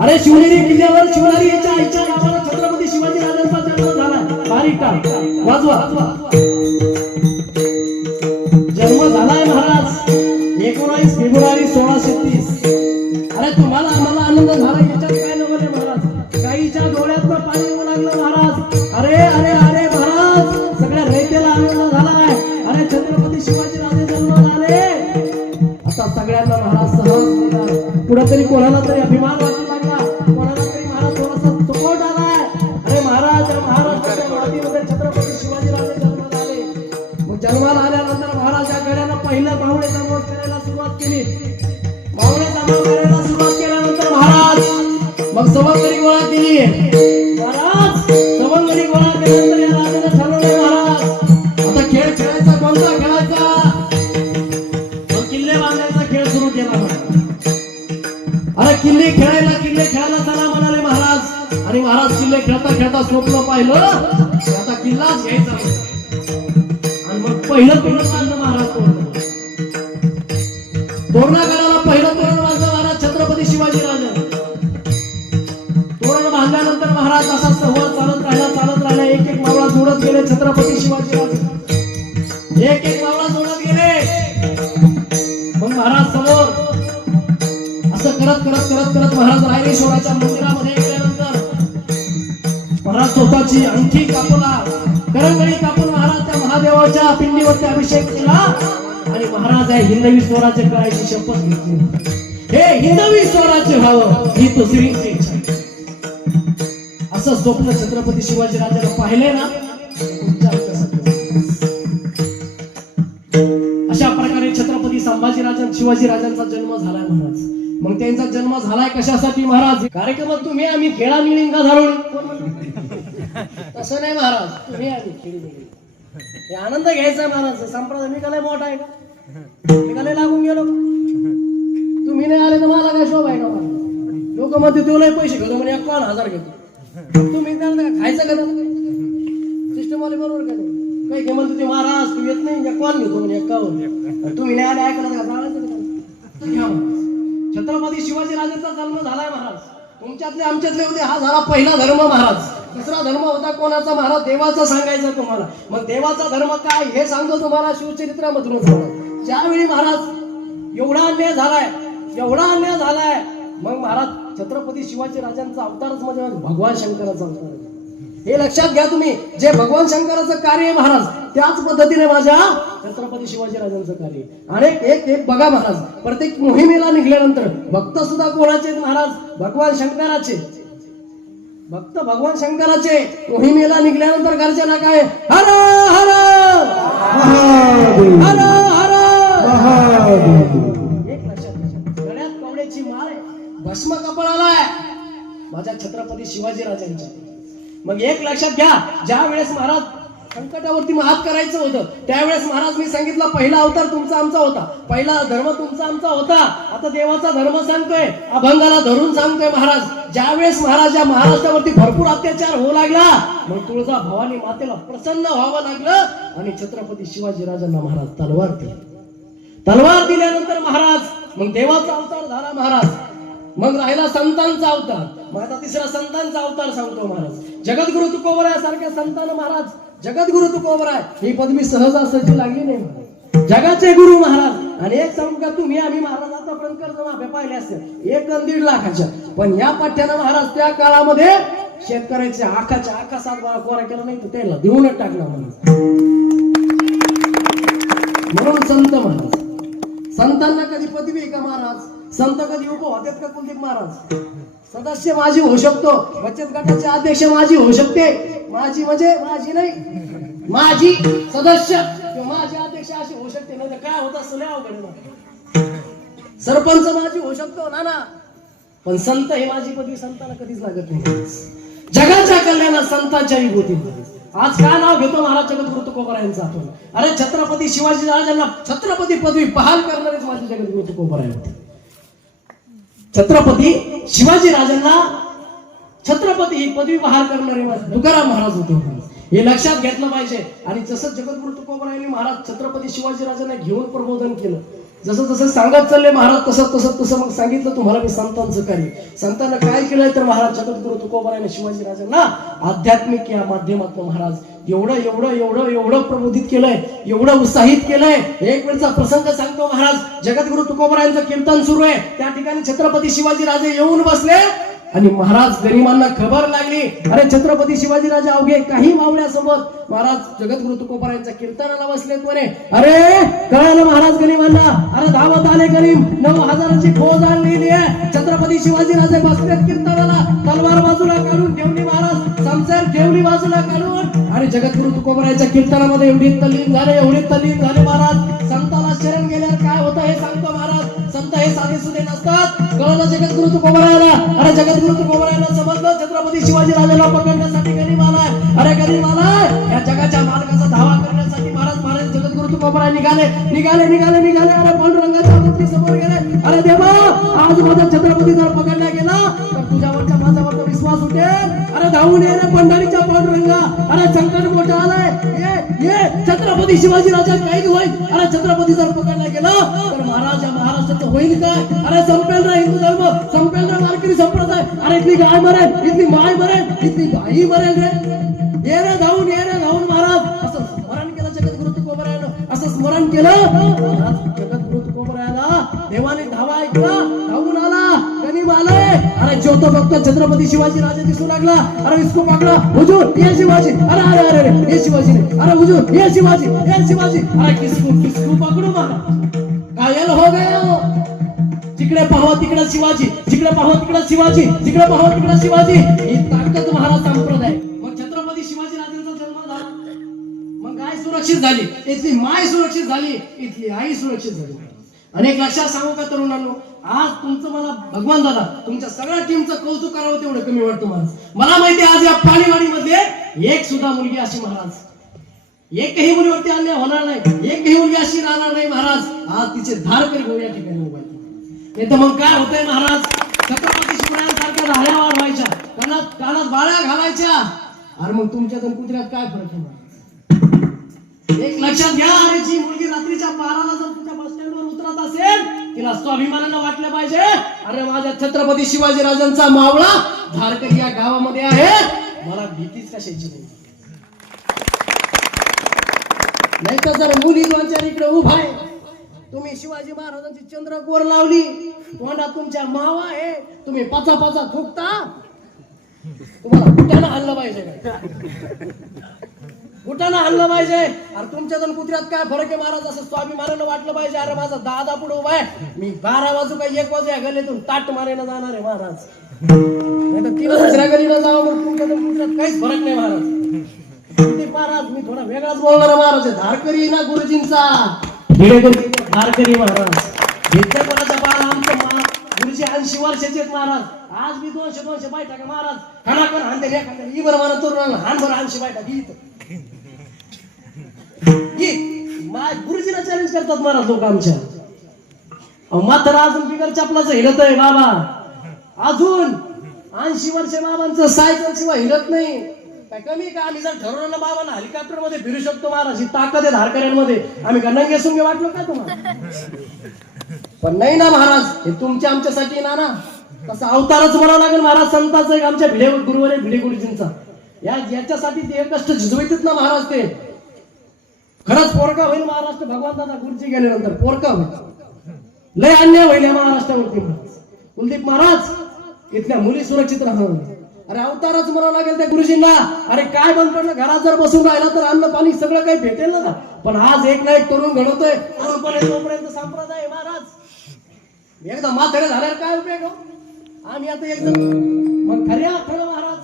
अरे शिवनेरी किल्ल्यावर शिवनेरी याच्या आईच्या नावाला छत्रपती शिवाजी राजांचा जन्म झाला. बारीक टाक वाजवा. जन्म झालाय महाराज 19 फेब्रुवारी 1630. अरे तुम्हाला आम्हाला आनंद झाला याच्यात काय नवले महाराज, गाईच्या डोळ्यातनं पाणी येऊ लागलं महाराज. अरे अरे अरे महाराज, सगळ्या रयतेला आनंद झालाय. अरे छत्रपती शिवाजी राजे जन्म झाले. आता सगळ्यांना महाराज सहज कुठेतरी कोणाला तरी अभिमान वाटू लागला, कोणाला तरी महाराज थोडासा सपोर्ट आलाय. अरे महाराज, महाराष्ट्राच्या मातीमध्ये छत्रपती शिवाजी राजे जन्म झाले. मग जन्माला आल्यानंतर महाराज या गड्यानं पहिलं मावळे जमाव करायला सुरुवात केली. मावळे जमाव करायला सुरुवात केल्यानंतर महाराज मग सवंगडी गोळा केली. महाराज सवंगडी गोळा केल्यानंतर या राजाने ठरवलं महाराज आता खेळ खेळायचा, कोणता खेळायचा, किल्ले बांधायचा खेळ सुरू केला. अरे किल्ले खेळायला चला म्हणाले महाराज. आणि महाराज किल्ले खेळता खेळता स्वप्न पाहिलं आता किल्लाच घ्यायचा. आणि मग पहिलं तोरण बांधलं महाराज. तोरणागडाला पहिलं तोरण बांधलं महाराज छत्रपती शिवाजी राजा. तोरण बांधल्यानंतर महाराज असा संवाद चालत राहिला. एक एक मावळा जोडत गेले छत्रपती शिवाजी राजा, एक एक मावळा जोडत गेले. मग महाराज समोर असं करत महाराज रायरेश्वराच्या मंदिरामध्ये गेल्यानंतर महाराज स्वतःची अंगठी कापला, करंगळी कापून महाराज त्या महादेवाच्या पिंडीवरती अभिषेक केला. आणि महाराज आहे हिंदवी स्वराज्य करायची शपथ घेतली. हे हिंदवी स्वराज्य व्हावं ही दुसरी इच्छा. असं स्वप्न छत्रपती शिवाजी राजाला पाहिले ना. अशा प्रकारे छत्रपती संभाजी राजा शिवाजी राजांचा जन्म झालाय महाराज. मग त्यांचा जन्म झालाय कशासाठी महाराज, कार्यक्रमात तुम्ही आम्ही खेळा मिळिंगा झालो तसं नाही महाराज, तुम्ही आम्ही खेळी मिळी हे आनंद घ्यायचा महाराज. संप्रदाय मी काय मोठा आहे का, मी काय लागून गेलो, तुम्ही नाही आले तर मला काय शोभा आहे का. लोक म्हणते तुला पैसे घेतो म्हणे 51,000 घेतो, तुम्ही त्यांना खायचं का सिस्टम वाले बरोबर का नाही. काही म्हणतो ते महाराज तू येत नाही 51 घेतो म्हणे 51, तुम्ही नाही आले ऐकलं का. छत्रपती शिवाजी राजांचा जन्म झालाय महाराज. तुमच्यातले आमच्यातले होते, हा झाला पहिला धर्म महाराज. दुसरा धर्म होता कोणाचा महाराज, देवाचा सांगायचा तुम्हाला. मग देवाचा धर्म काय हे सांगतो तुम्हाला शिवचरित्रामधून सांगा. ज्यावेळी महाराज एवढा अन्याय झालाय मग महाराज छत्रपती शिवाजी राजांचा अवतारच म्हणजे भगवान शंकराचा अवतार. हे लक्षात घ्या तुम्ही, जे भगवान शंकराचं कार्य आहे महाराज त्याच पद्धतीने माझ्या छत्रपती शिवाजी राजांचं कार्य. आणि एक बघा महाराज, प्रत्येक मोहिमेला निघाल्यानंतर भक्त सुद्धा कोणाचे महाराज, भगवान शंकराचे भक्त, भगवान शंकराचे. मोहिमेला निघाल्यानंतर गर्जना काय, हर हर हर हर. एक लक्षात घ्या, गळ्यात कवड्याची माळ, भस्म कपाळाला माझ्या छत्रपती शिवाजी राजांच्या. मग एक लक्षात घ्या, ज्या वेळेस महाराज संकटावरती मात करायचं होतं त्यावेळेस महाराज मी सांगितलं पहिला अवतार तुमचा आमचा होता, पहिला धर्म तुमचा आमचा होता. आता देवाचा धर्म सांगतोय, अभंगाला धरून सांगतोय महाराज. ज्यावेळेस महाराज या महाराष्ट्रावरती भरपूर अत्याचार होऊ लागला मग तुळजा भवानी मातेला प्रसन्न व्हावं लागलं आणि छत्रपती शिवाजी राजांना महाराज तलवार दिली. तलवार दिल्यानंतर महाराज मग देवाचा अवतार झाला महाराज, मग राहिला संतांचा अवतार, मग आता तिसरा संतांचा अवतार सांगतो महाराज. जगद्गुरु तुकोबराय सारख्या संतान महाराज, जगद्गुरु तुकोबराय ही पदवी सहजासहजी लागली नाही महाराज. जगाचे गुरु महाराज. आणि एक सांगू का, तुम्ही आम्ही महाराज आतापर्यंत कर्जमाफ्या पाहिल्या असतील 1 आणि 1.5 लाखाच्या, पण या पाठ्यानं महाराज त्या काळामध्ये शेतकऱ्याचे आखाच्या आखा 7 बाळा कोरा केला नाही तर त्याला देऊनच टाकला म्हणून संत महाराज. संतांना कधी पदवी आहे का महाराज? संत कधी उभं होतात का कुलदीप महाराज? सदस्य माझी होऊ शकतो, बचत गटाचे अध्यक्ष माझी होऊ शकते, माझी म्हणजे माझी नाही, माझी सदस्य किंवा माझी अध्यक्ष अशी होऊ शकते, नाही तर काय होत असं लय अवघड. सरपंच माझी होऊ शकतो ना, पण संत हे माझी पदवी संतांना कधीच लागत नाही. जगाच्या कल्याणात संतांच्या विभूती. आज काय नाव घेतो महाराज जगद्गुरु तुकोबरायांचं आपण? अरे छत्रपती शिवाजी राजांना छत्रपती पदवी बहाल करणारेच माझे जगद्गुरु तुकोबराय होते. छत्रपती शिवाजी राजांना छत्रपती ही पदवी बहाल करणारे तुकाराम महाराज होते. हे लक्षात घेतलं पाहिजे. आणि जसं जगद्गुरु तुकोबरायांनी महाराज छत्रपती शिवाजी राजांना घेऊन प्रबोधन केलं, जसं जसं सांगत चालले महाराज तसं मग सांगितलं तुम्हाला मी संतांचं कार्य. संतांना काय केलंय तर महाराज जगद्गुरु तुकोबरायांनी शिवाजी राजांना आध्यात्मिक या माध्यमातून महाराज एवढं प्रबोधित केलंय, एवढं उत्साहित केलंय. एक वेळचा प्रसंग सांगतो महाराज. जगद्गुरु तुकोबरायांचं कीर्तन सुरू आहे, त्या ठिकाणी छत्रपती शिवाजी राजे येऊन बसले आणि महाराज गरिबांना खबर लागली, अरे छत्रपती शिवाजी राजा अवघे काही मावळ्यासोबत महाराज जगद्गुरु तुकोबरायांच्या कीर्तनाला बसलेत म्हणे. अरे कळालं महाराज गरिबांना, अरे धावत आले गरीब, 9,000ची फौज आणलेली आहे, छत्रपती शिवाजी राजे बसलेत कीर्तनाला, तलवार बाजूला काढून ठेवली महाराज, समसेर ठेवली बाजूला काढून. आणि जगद्गुरु तुकोबरायांच्या कीर्तनामध्ये एवढी तल्लीन झाले महाराज. संताला शरण गेल्यावर काय होतं हे सांगतो महाराज. संत हे साधे सुधे नसतात. कळलं जगद्गुरु तुकोबरायाला. अरे जगद्गुरु तुकोबरायाला समजलं छत्रपती शिवाजी राजाला पकडण्यासाठी गरीब आलाय. अरे गरीब आलाय, या जगाच्या मालकाचा धावा करण्यासाठी महाराज जगद्गुरु तुकोबराय निघाले. अरे पांडुरंगाच्या मूर्ती समोर गेले. अरे देवा, आज माझा छत्रपती जर पकडला गेला तर तुझ्यावरच्या माझ्यावर विश्वास उठेल. अरे धावून ये रे पंढरीच्या पांडुरंगा. अरे संकट मोठं आलंय, ये छत्रपती शिवाजी राजा कैद होईल. अरे छत्रपती जर पकडला गेला तर महाराज या महाराष्ट्राचं होईल काय? अरे संपेल रे हिंदू धर्म, संपेल रे वारकरी संप्रदाय. अरे इथली गाय मरेल, इथली माय मरेल, इथली गाई मरेल रे. ये रे धावून महाराज. असं स्मरण केलं जगद्गुरु तुकोबरायानं, असं स्मरण केलं जगद्गुरु तुकोबरायाला. देवाने धावा ऐकला, धावून आला, गरीब आलाय. अरे ज्योत बघतो छत्रपती शिवाजी राजा दिसू लागला. अरे इसको पकडा, हुजूर ये शिवाजी. अरे ये शिवाजी नाही, अरे हुजूर ये शिवाजी. अरे किसको पकडू महाराज, घायल हो गया. जिकडे पाहावं तिकडे शिवाजी, जिकडे पाहावं तिकडे शिवाजी, जिकडे पाहावं तिकडे शिवाजी. ही ताकद महाराज संप्रदाय. मग छत्रपती शिवाजी राजांचा जन्म झाला, मग गाय सुरक्षित झाली, इथली माय सुरक्षित झाली, इथली आई सुरक्षित झाली. अनेक लक्षात सांगू का तरुणांनो, आज तुमचं मला भगवान दादा तुमच्या सगळ्या टीमचं कौतुक करावं तेवढं कमी वाटतं महाराज. मला माहिती आहे आज या पाणीवाडी मध्ये एक सुद्धा मुलगी अशी महाराज, एकही मुलीवरती अन्याय होणार नाही, एकही मुलगी अशी राहणार नाही महाराज. आज तिचे धारकरी भाऊ या ठिकाणी उभा आहे. नाही तर मग काय होतंय महाराज, छत्रपती शिवरायांसारख्या राहण्या वाढवायच्या, कानात बाळ्या घालायच्या. अरे मग तुमच्यात आणि कुत्र्यात काय फरक आहे महाराज? एक लक्षात घ्या. अरे जी मुलगी रात्रीच्या 12ला जर तुमच्या बस स्टँडवर उतरत असेल, तिला स्वाभिमानानं वाटलं पाहिजे, अरे माझ्या छत्रपती शिवाजी राजांचा मावळा धारकरी या गावामध्ये आहे, मला भीतीच कशाची नाही. नाही तर जर मुली दोनच्या इकडे उभा आहे, तुम्ही शिवाजी महाराजांची चंद्रकोर लावली, तोंडात तुमच्या मावा आहे, तुम्ही पाचा थुकता, तुम्हाला कुठ्यानं हल्लं पाहिजे काय? कुठ्यानं हल्लं पाहिजे. अरे तुमच्या दोन कुत्र्यात काय फरक आहे महाराज? असं स्वाभिमानानं वाटलं पाहिजे, अरे माझा दादा पुढे उभा आहे, मी 12 वाजू का 1 वाजू या गल्लीतून ताट मारायला जाणार आहे महाराज. नाही तर 3 दुसऱ्या गल्लीला जावं, मग तुमच्या दोन कुत्र्यात काहीच फरक नाही महाराज. महाराज मी थोडा वेगळाच बोलणार महाराज. धारकरी ना गुरुजींचा धारकरी महाराज. घेतल्या कोणाच्या बाळा आमचं गुरुजी 80 वर्षाचे महाराज. आज मी 200 बाय टाका महाराज, खानाकन हानते एखाद्या ही बरं मला तरुण हान बरं 80 बाय टाकी गुरुजीला चॅलेंज करतात महाराज लोक आमच्या. मात्र अजून बिगर चपलाचं हिलत आहे बाबा, अजून 80 वर्ष बाबांचं सायकल शिवाय हिलत नाही. काय कमी का? आम्ही जर ठरवलं ना बाबांना हेलिकॉप्टर मध्ये फिरू शकतो महाराज, ही ताकद आहे धारकऱ्यांमध्ये. आम्ही का नंगे सुंगे वाटलो का तुम्हाला? पण नाही ना महाराज, हे तुमच्या आमच्यासाठी ना ना तसं अवतारच म्हणावं लागेल महाराज. संतांचा एक आमच्या भिडे गुरुवर आहे, भिडे गुरुजींचा. याच्यासाठी ते कष्ट झिजवितात ना महाराज. ते खरंच पोरका होईल महाराष्ट्र. भगवान दादा गुरुजी गेल्यानंतर पोरका होईल. लय अन्याय होईल महाराष्ट्रावरती. कुलदीप महाराज इथल्या मुली सुरक्षित राहावं. अरे अवतारच म्हणावं लागेल त्या गुरुजींना. अरे काय बंद करणं, घरात जर बसून राहिला तर अन्न पाणी सगळं काही भेटेल ना. पण आज एक ना एक तरुण घडवतोय. तोपर्यंत संप्रदाय महाराज एकदा म्हातारे झाल्यावर काय उपयोग हो? आम्ही आता एकदम मग खरं महाराज.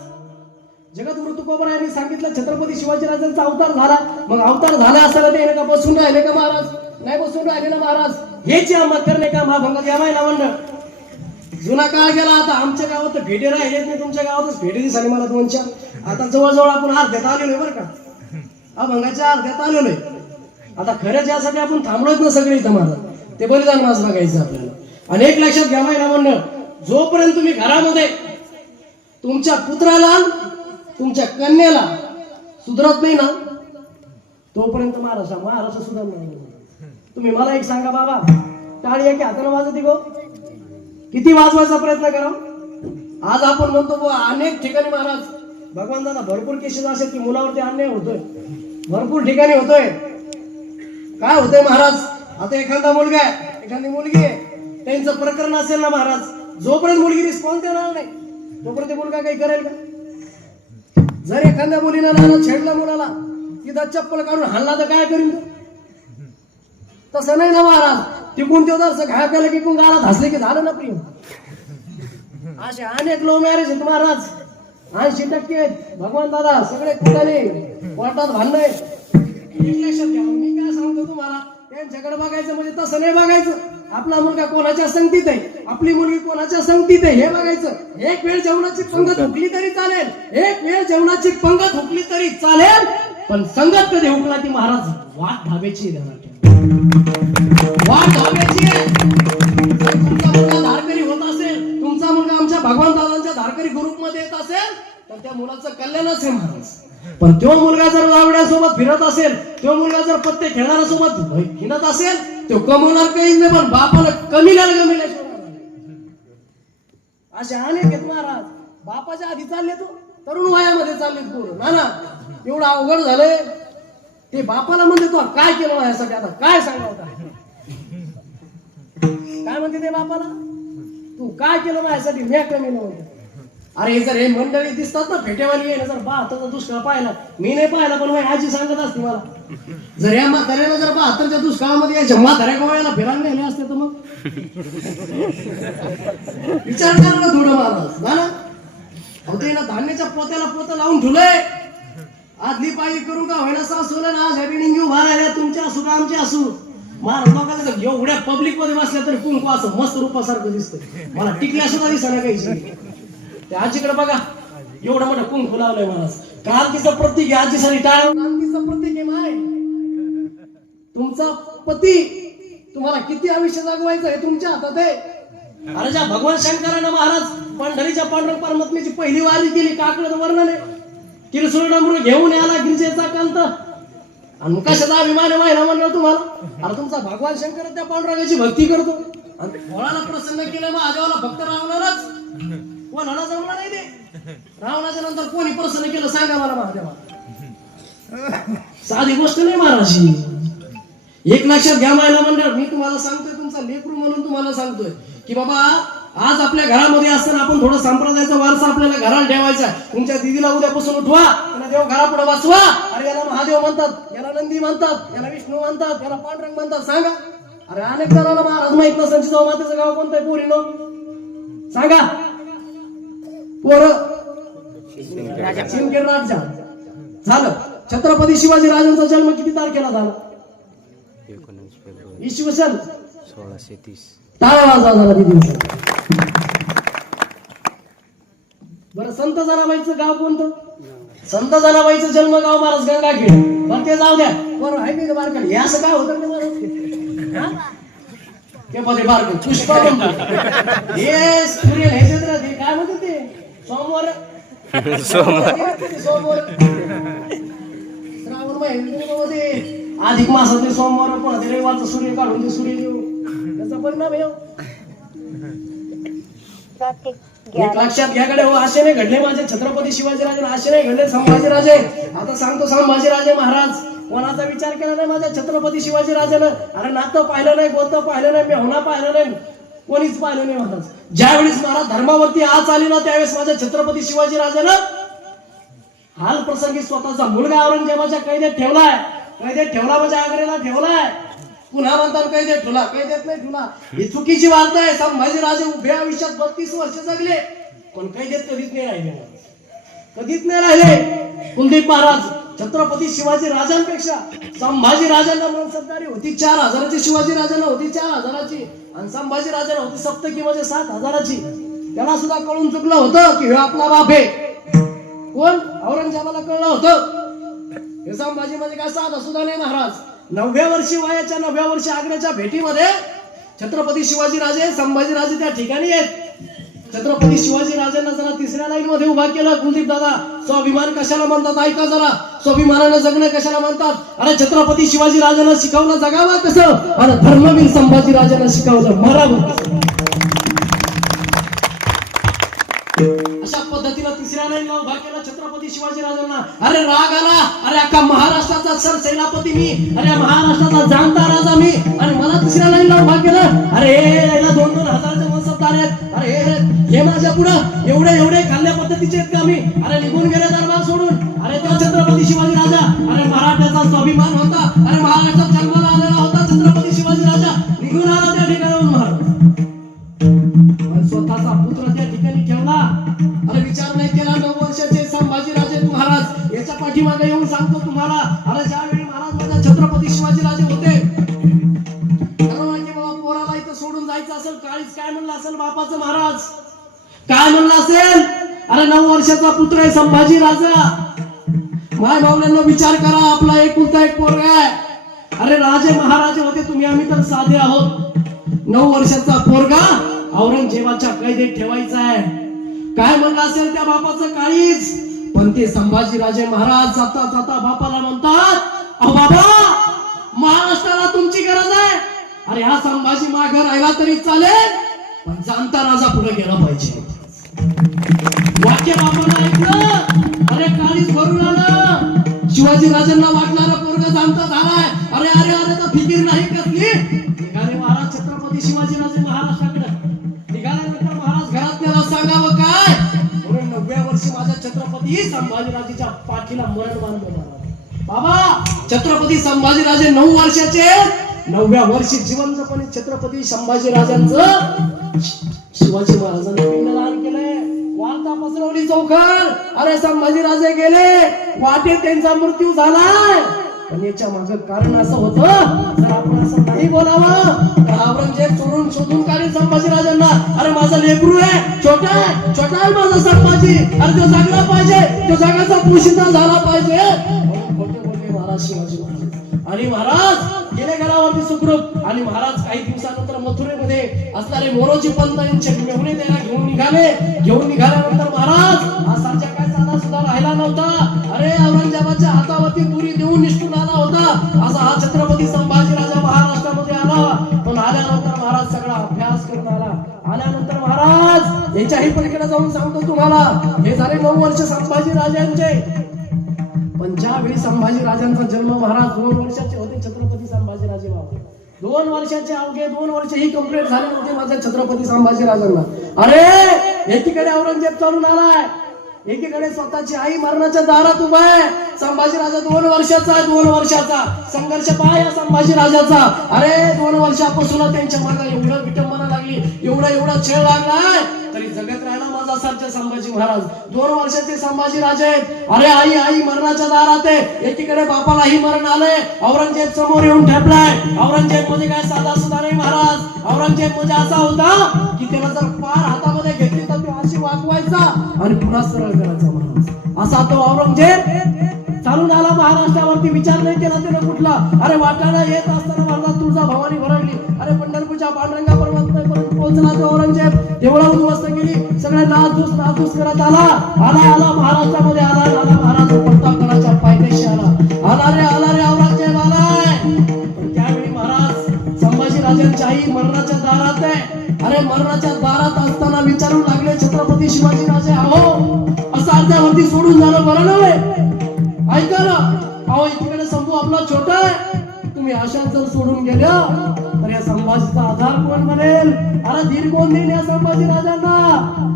जगद्गुरु तुकोबरायांनी सांगितलं छत्रपती शिवाजीराजांचा अवतार झाला. मग अवतार झाला असताना ते का बसून राहिले का महाराज? नाही बसून राहिले ना महाराज. हेच मत करणे का महाभंग यावायला मंडळ. जुना काळ गेला. आता आमच्या गावात भेटे राहिलेत नाही. तुमच्या गावातच भेटे दिसाली मला 2-4. आता जवळजवळ आपण अर्ध्यात आलेलोय बरं का. अभंगाच्या अर्ध्यात आलेलोय. आता खरं ज्यासाठी आपण थांबलोच ना सगळे इथं महाराज, ते बलिदान मास बघायचं आपल्याला. आणि एक लक्षात घ्या महिला मंडळ, जोपर्यंत तुम्ही घरामध्ये तुमच्या पुत्राला तुमच्या कन्याला सुधरत नाही ना, तोपर्यंत महाराष्ट्र सुधारणार नाही. तुम्ही मला एक सांगा बाबा, टाळी एका हाताने वाजती गो, किती वाजवायचा प्रयत्न करा. आज आपण म्हणतो अनेक ठिकाणी महाराज भगवान दादा भरपूर केसेस असेल की मुलावरती अन्याय होतोय. भरपूर ठिकाणी होतोय. काय होतंय महाराज, आता एखादा मुलगा आहे, एखादी मुलगी आहे, त्यांचं प्रकरण असेल ना महाराज, जोपर्यंत मुलगी रिस्पॉन्स देणार नाही तोपर्यंत मुलगा काही करेल का? जर एखाद्या मुलीला छेडलं मुलाला, तिथं चप्पल काढून हाणला तर काय करीन? तसं नाही ना महाराज. टिकून तेवढं घाय केलं की गाळात हसले की झालं ना प्रिय. असे अनेक लव्ह मॅरेज आहेत महाराज. 80% आहेत. भगवान दादा सगळे कुठाने कोर्टात भांडणं. लक्षात घ्या. मी काय सांगतो तुम्हाला, त्यांच्याकडे बघायचं म्हणजे तसं नाही बघायचं. आपला मुलगा कोणाच्या संगतीत आहे, आपली मुलगी कोणाच्या संगतीत आहे हे बघायचं. एक वेळ जेवणाची पंगत हुकली तरी चालेल, एक वेळ जेवणाची पंगत हुकली तरी चालेल, पण संगत कधी हुकला ती महाराज वाट धाब्याची वाट धाब्याची. तुमचा मुलगा धारकरी होत असेल, तुमचा मुलगा आमच्या भगवान दादांच्या धारकरी ग्रुप मध्ये येत असेल तर त्या मुलाचं कल्याणच आहे महाराज. पण तो मुलगा जर लावड्यासोबत फिरत असेल, तो मुलगा जर पत्ते खेळणाऱ्यासोबत फिरत असेल, तो कमवणार काही नाही, पण बापाला कमीला असे अनेक आहेत महाराज. बापाच्या आधी चालले तो तरुण वयामध्ये चालले पोरं. ना एवढं अवघड झालंय. ते बापाला म्हणते तू काय केलं माझ्यासाठी, आता काय सांगा होता, काय म्हणते ते बापाला, तू काय केलं माझ्यासाठी, मी कमी नव्हतं. अरे जर हे मंडळी दिसतात ना फेटेवाली आहे ना, जर बहात्तरचा दुष्काळ पाहिला, मी नाही पाहिला पण माझी आजी सांगत असते मला, जर या म्हाताऱ्याला जर 72च्या दुष्काळामध्ये याच्या म्हाताऱ्या गोव्याला फिरायला नेले असते तर मग विचार करा ना थोडं महाराज. ना ते ना धान्याच्या पोत्याला पोतं लावून ठेवलंय. आदली पाळी करून का होईना सासूला ना, आज बिल्डिंग घेऊन बाहेर तुमच्या असू का आमच्या असू महाराज. लोकांना एवढ्या पब्लिक मध्ये बसल्या तरी कुंकू असं मस्त रूपासारखं दिसतंय. मला टिकल्या सुद्धा दिसना काही. त्या आजीकडे बघा, एवढं मोठं कुंकू लावलंय महाराज. क्रांतीचं प्रतीक आहे आजीसाठी. टाळ क्रांतीचं प्रतीक आहे माय. तुमचा पती तुम्हाला किती आयुष्य जगवायचं हे तुमच्या हातात आहे. अरे ज्या भगवान शंकरानं महाराज पंढरीच्या पांडुरंग परमात्म्याची पहिली वारी केली, काकडं वर्णन आहे, किरसुरडमरू घेऊन याला गिरजेचा कांत, आणि कशाचा अभिमान व्हायला म्हणलं तुम्हाला. अरे तुमचा भगवान शंकर त्या पांडुरंगाची भक्ती करतो आणि कोणाला प्रसन्न केलं महादेवाला भक्त रावणारच. कोणाला जमलं नाही ते. रावणाच्या नंतर कोणी प्रसन्न केलं सांगा मला महादेवाला. साधी गोष्ट नाही महाराज. एक लक्षात घ्या महिला मंडळ, मी तुम्हाला सांगतोय, तुमचा लेकरू म्हणून तुम्हाला सांगतोय की बाबा आज आपल्या घरामध्ये असताना आपण थोडं संप्रदायाचा वारसा आपल्याला घराला ठेवायचा. तुमच्या दिदीला उद्यापासून उठवा, त्यांना देव घरापुढे बसवा. अरे याला महादेव म्हणतात, याला नंदी म्हणतात, याला विष्णू म्हणतात, याला पांडुरंग म्हणतात, सांगा. अरे अनेक जणांना महाराज माहित नसेल जिजाऊ मातेचं गाव कोणतं आहे पोरीनो, सांगा. पोर सिंदखेड राजा झालं. छत्रपती शिवाजी राजांचा जन्म किती तारखेला झाला? 19 फेब्रुवारी इसवी सन 1630. टाळा वाजवा झाला ती दिवस. बरं संत जनाबाईचं गाव कोणतं? संत जनाबाईचं जन्म गाव महाराज गंगाखेड. बरं ते जाऊ द्या. बरं आहे का बारकाली, हे असं काय होतं ते मध्ये बारक पुष्पा म्हणतो हे सूर्य ह्याच्यात राहते, काय म्हणते ते सोमवार श्रावण महिन्यामध्ये अधिक मासातले सोमवार पण रविवारचा सूर्य काढून ते सूर्यदेव त्याचा परिणाम आहे हो. एक लक्षात घ्या कडे हो, असे नाही घडले माझे छत्रपती शिवाजीराजे, असे नाही घडले संभाजीराजे. आता सांगतो संभाजीराजे महाराज कोणाचा विचार केला नाही माझ्या छत्रपती शिवाजीराजेनं. अरे नातं पाहिलं नाही, गोतं पाहिलं नाही, मेहुणा पाहिलं नाही, कोणीच पाहिलं नाही महाराज. ज्यावेळेस महाराज धर्मावरती आज आली ना त्यावेळेस माझ्या छत्रपती शिवाजीराजेनं हाल प्रसंगी स्वतःचा मुलगा औरंगजेबाच्या कैदेत ठेवलाय. कैदेत ठेवला म्हणजे आग्र्याला ठेवलाय. पुन्हा म्हणतात कैदेत ठेवला, कैदेत नाही ठेवला. ही चुकीची वार्ता आहे. संभाजीराजे उभ्या आयुष्यात 32 वर्ष जगले पण कैदेत कधीच नाही राहिले, कधीच नाही राहिले. कुलदीप महाराज छत्रपती शिवाजी राजांपेक्षा संभाजी राजांना मनसबदारी होती 4000ची, शिवाजी राजांना होती 4000ची आणि संभाजी राजांना होती सप्तकी म्हणजे 7000ची. त्याला सुद्धा कळून चुकलं होतं की हे आपला बाप आहे. कोण? औरंगजेबाला कळलं होतं हे संभाजी म्हणजे काय साधा सुद्धा नाही महाराज. 9व्या वर्षी वयाच्या 9व्या वर्षी आग्र्याच्या भेटीमध्ये छत्रपती शिवाजीराजे संभाजीराजे त्या ठिकाणी आहेत. छत्रपती शिवाजीराजांना जरा तिसऱ्या लाईन मध्ये उभा केलं. कुलदीप दादा स्वाभिमान कशाला म्हणतात ऐका जरा. स्वाभिमानानं जगणं कशाला म्हणतात? अरे छत्रपती शिवाजीराजांना शिकवलं जगावं कसं आणि धर्मवीर संभाजीराजांना शिकवलं मरावं. अशा पद्धतीनं तिसऱ्या लाईनला उभा केला छत्रपती शिवाजीराजांना. अरे राग आला. अरे अख्खा महाराष्ट्राचा सर सेनापती मी, अरे महाराष्ट्राचा जाणता राजा मी आणि मला तिसऱ्या लाईनला उभा केलं. अरे याला 2-2 हजाराचे मनसबदार आहेत. अरे हे माझ्या पुढं एवढे खाल्ल्या पद्धतीचे आहेत का मी? अरे निघून गेले दरबार सोडून. अरे तो छत्रपती शिवाजी राजा, अरे मराठ्याचा स्वाभिमान होता, अरे महाराष्ट्रात जन्माला आलेला होता छत्रपती शिवाजी राजा, निघून आला त्या ठिकाणाहून महाराज. स्वतःचा पुत्र त्या ठिकाणी ठेवला. अरे विचार नाही केला. 9 वर्षाचे संभाजीराजे महाराज याच्या पाठीमागे येऊन सांगतो तुम्हाला. अरे ज्यावेळी महाराज माझ्या छत्रपती शिवाजीराजे होते बाबा पोराला इथं सोडून जायचं असेल, काळीच काय म्हणलं असेल बापाचं महाराज, काय म्हणलं असेल? अरे 9 वर्षाचा पुत्र आहे संभाजी राजा. माय भावल्यांना विचार करा, आपला एकुलता एक पोरगा आहे. अरे राजे महाराजे होते तुम्ही, आम्ही तर साधे आहोत. 9 वर्षाचा पोरगा औरंगजेबाच्या कैदेत ठेवायचा आहे. काय म्हणलं असेल त्या बापाचं काळीज. पण ते संभाजीराजे महाराज जाता जाता बापाला म्हणतात, अहो बाबा महाराष्ट्राला तुमची गरज आहे. अरे हा संभाजी मागे राहिला तरी चालेल पण जाणता राजा पुढे गेला पाहिजे. वाक्य बापाला ऐकलं. अरे काळीज भरून आलं. शिवाजी राजांना वाटणारा पोरगा जाणता झालाय. अरे अरे अरे तर फिकीर नाही कसली. निघाले महाराज छत्रपती शिवाजीराजे महाराष्ट्राकडे. निघाल्यानंतर महाराज घरात त्याला सांगावं काय? 9व्या वर्षी माझ्या छत्रपती संभाजीराजेच्या पाठीला मरण बांधलं. बाबा छत्रपती संभाजीराजे 9 वर्षाचे 9व्या वर्षी जिवंतपणे छत्रपती संभाजीराजांचं शिवाजी महाराजांनी पिंडदान केलंय. वार्ता पसरवली चौखर. अरे संभाजीराजे गेले, वाटेत त्यांचा मृत्यू झालाय. पण याच्या मागे कारण असं होतं, जर आपण असं नाही बोलावं तर औरंगजेब चोरून शोधून काढेल संभाजीराजांना. अरे माझा लेकरू आहे, छोटा आहे माझा संभाजी. अरे तो जगला पाहिजे, तो जगाचा पोशिंदा झाला पाहिजे. खोटे महाराज शिवाजी महाराज. आणि महाराज गेले घरावरती सुखरूप. आणि महाराज काही दिवसानंतर मथुरेमध्ये असणारे मोरोजी पंत यांचे मेहुणे त्याला घेऊन निघाल्यानंतर महाराज हा साचा काय साधा सुद्धा राहिला नव्हता. अरे औरंगजेबाच्या हातावरती तुरी देऊन निष्ठून आला होता. असा हा छत्रपती संभाजीराजा महाराष्ट्रामध्ये आला. पण आल्यानंतर महाराज सगळा अभ्यास करून आल्यानंतर महाराज याच्याही पलीकडे जाऊन सांगतो तुम्हाला. हे झाले 9 वर्ष संभाजीराजांचे. पण ज्यावेळी संभाजीराजांचा जन्म महाराज 2 वर्षाचे होते छत्रपती संभाजीराजे बाबा. 2 वर्षाचे अवघे 2 वर्ष ही कंप्लीट झाले नव्हते माझ्या छत्रपती संभाजीराजांना. अरे एकीकडे औरंगजेब चालून आलाय, एकीकडे स्वतःची आई मरणाच्या दारात उभा आहे. संभाजीराजा 2 वर्षाचा आहे. 2 वर्षाचा संघर्ष पहा या संभाजीराजाचा. अरे 2 वर्षापासून त्यांच्या मागे एवढं विटंबना लागली, एवढा छळ लागलाय तरी जगत राहिला माझा सारखा संभाजी महाराज. 2 वर्षाचे संभाजीराजे आहेत. अरे आई मरणाच्या दारात आहे. एकीकडे बापालाही मरण आलंय. औरंगजेब समोर येऊन ठेपलाय. औरंगजेब म्हणजे काय साधा सुद्धा नाही महाराज. औरंगजेब म्हणजे असा होता की त्याला जर पार हातामध्ये घेतली तर तो अशी वाकवायचा आणि पुन्हा सरळ करायचा महाराज. असा तो औरंगजेब चालून आला महाराष्ट्रावरती. विचार नाही केला त्याने कुठला. अरे वाटाणा येत असताना महाराज तुळजा भवानी भरडली. अरे पंढरपूरच्या पांडुरंगा पर्वतापर्यंत पोहोचला तो औरंगजेब. देवळा उद्ध्वस्त केली. सगळे नाचधूस करत आला महाराष्ट्रामध्ये आला महाराज प्रतापगडाच्या पायथ्याशी आला रे औरंगजेब आलाय. पण त्यावेळी महाराज संभाजीराजांची आई मरणाच्या दारात आहे. अरे मरणाच्या दारात असताना विचारू लागले छत्रपती शिवाजी राजे, अहो असं अर्ध्यावरती सोडून जाणं बरं नव्हे. ऐका ना, अहो इकडे संभू आपला छोटा आहे, तुम्ही अशा जर सोडून गेल्या तर या संभाजीचा आधार कोण बनेल? अरे धीर कोण देईल या संभाजी राजांना?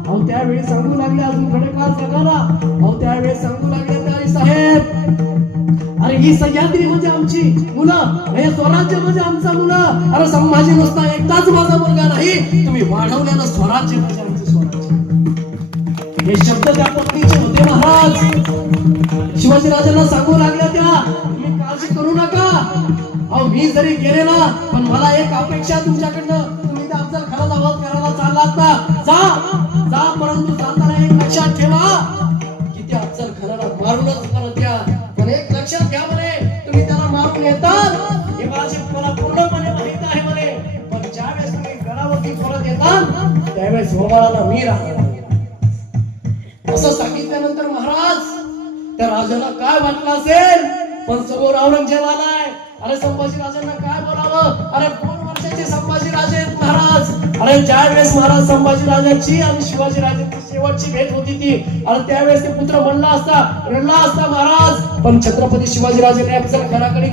अहो त्यावेळी सांगू लागले, अजून खडेकार जगाला, अहो त्यावेळी सांगू लागले प्यारी साहेब, अरे ही सह्याद्री म्हणजे आमची मुलं, हे स्वराज्य म्हणजे आमचा मुलं. अरे संभाजी नुसता एकटाच माझा मुलगा नाही, तुम्ही वाढवलेलं स्वराज्य म्हणजे आमचं स्वराज्य. हे शब्द त्या पत्नीचे होते महाराज. शिवाजी राजांना सांगू लागल्या त्या, तुम्ही काळजी करू नका, अहो मी जरी गेले ना, पण मला एक अपेक्षा तुमच्याकडनं, तुम्ही त्या अफजल खानाचा वध करायला चाललात ना, जा जा, परंतु जाताना एक लक्षात ठेवा की त्या अफजल खानाला मारूनच परत या. पण एक लक्षात घ्या म्हणे, तुम्ही त्याला मारून येतात हे मला पूर्णपणे माहित आहे म्हणे, पण ज्यावेळेस तुम्ही गडावरती परत येतात त्यावेळेस होमाळाला मी राहणार. असं सांगितल्यानंतर महाराज त्या राजाला काय वाटलं असेल, पण समोर औरंगजेब आलाय. अरे संभाजी राजांना काय बोलावं? अरे 2 वर्षाचे संभाजी राजे आहेत महाराज. अरे ज्या वेळेस महाराज संभाजी राजांची आणि शिवाजी राजांची शेवटची भेट होती ती, अरे त्यावेळेस ते पुत्र म्हणला असता, रडला असता महाराज. पण छत्रपती शिवाजी राजे अफजल खानाकडे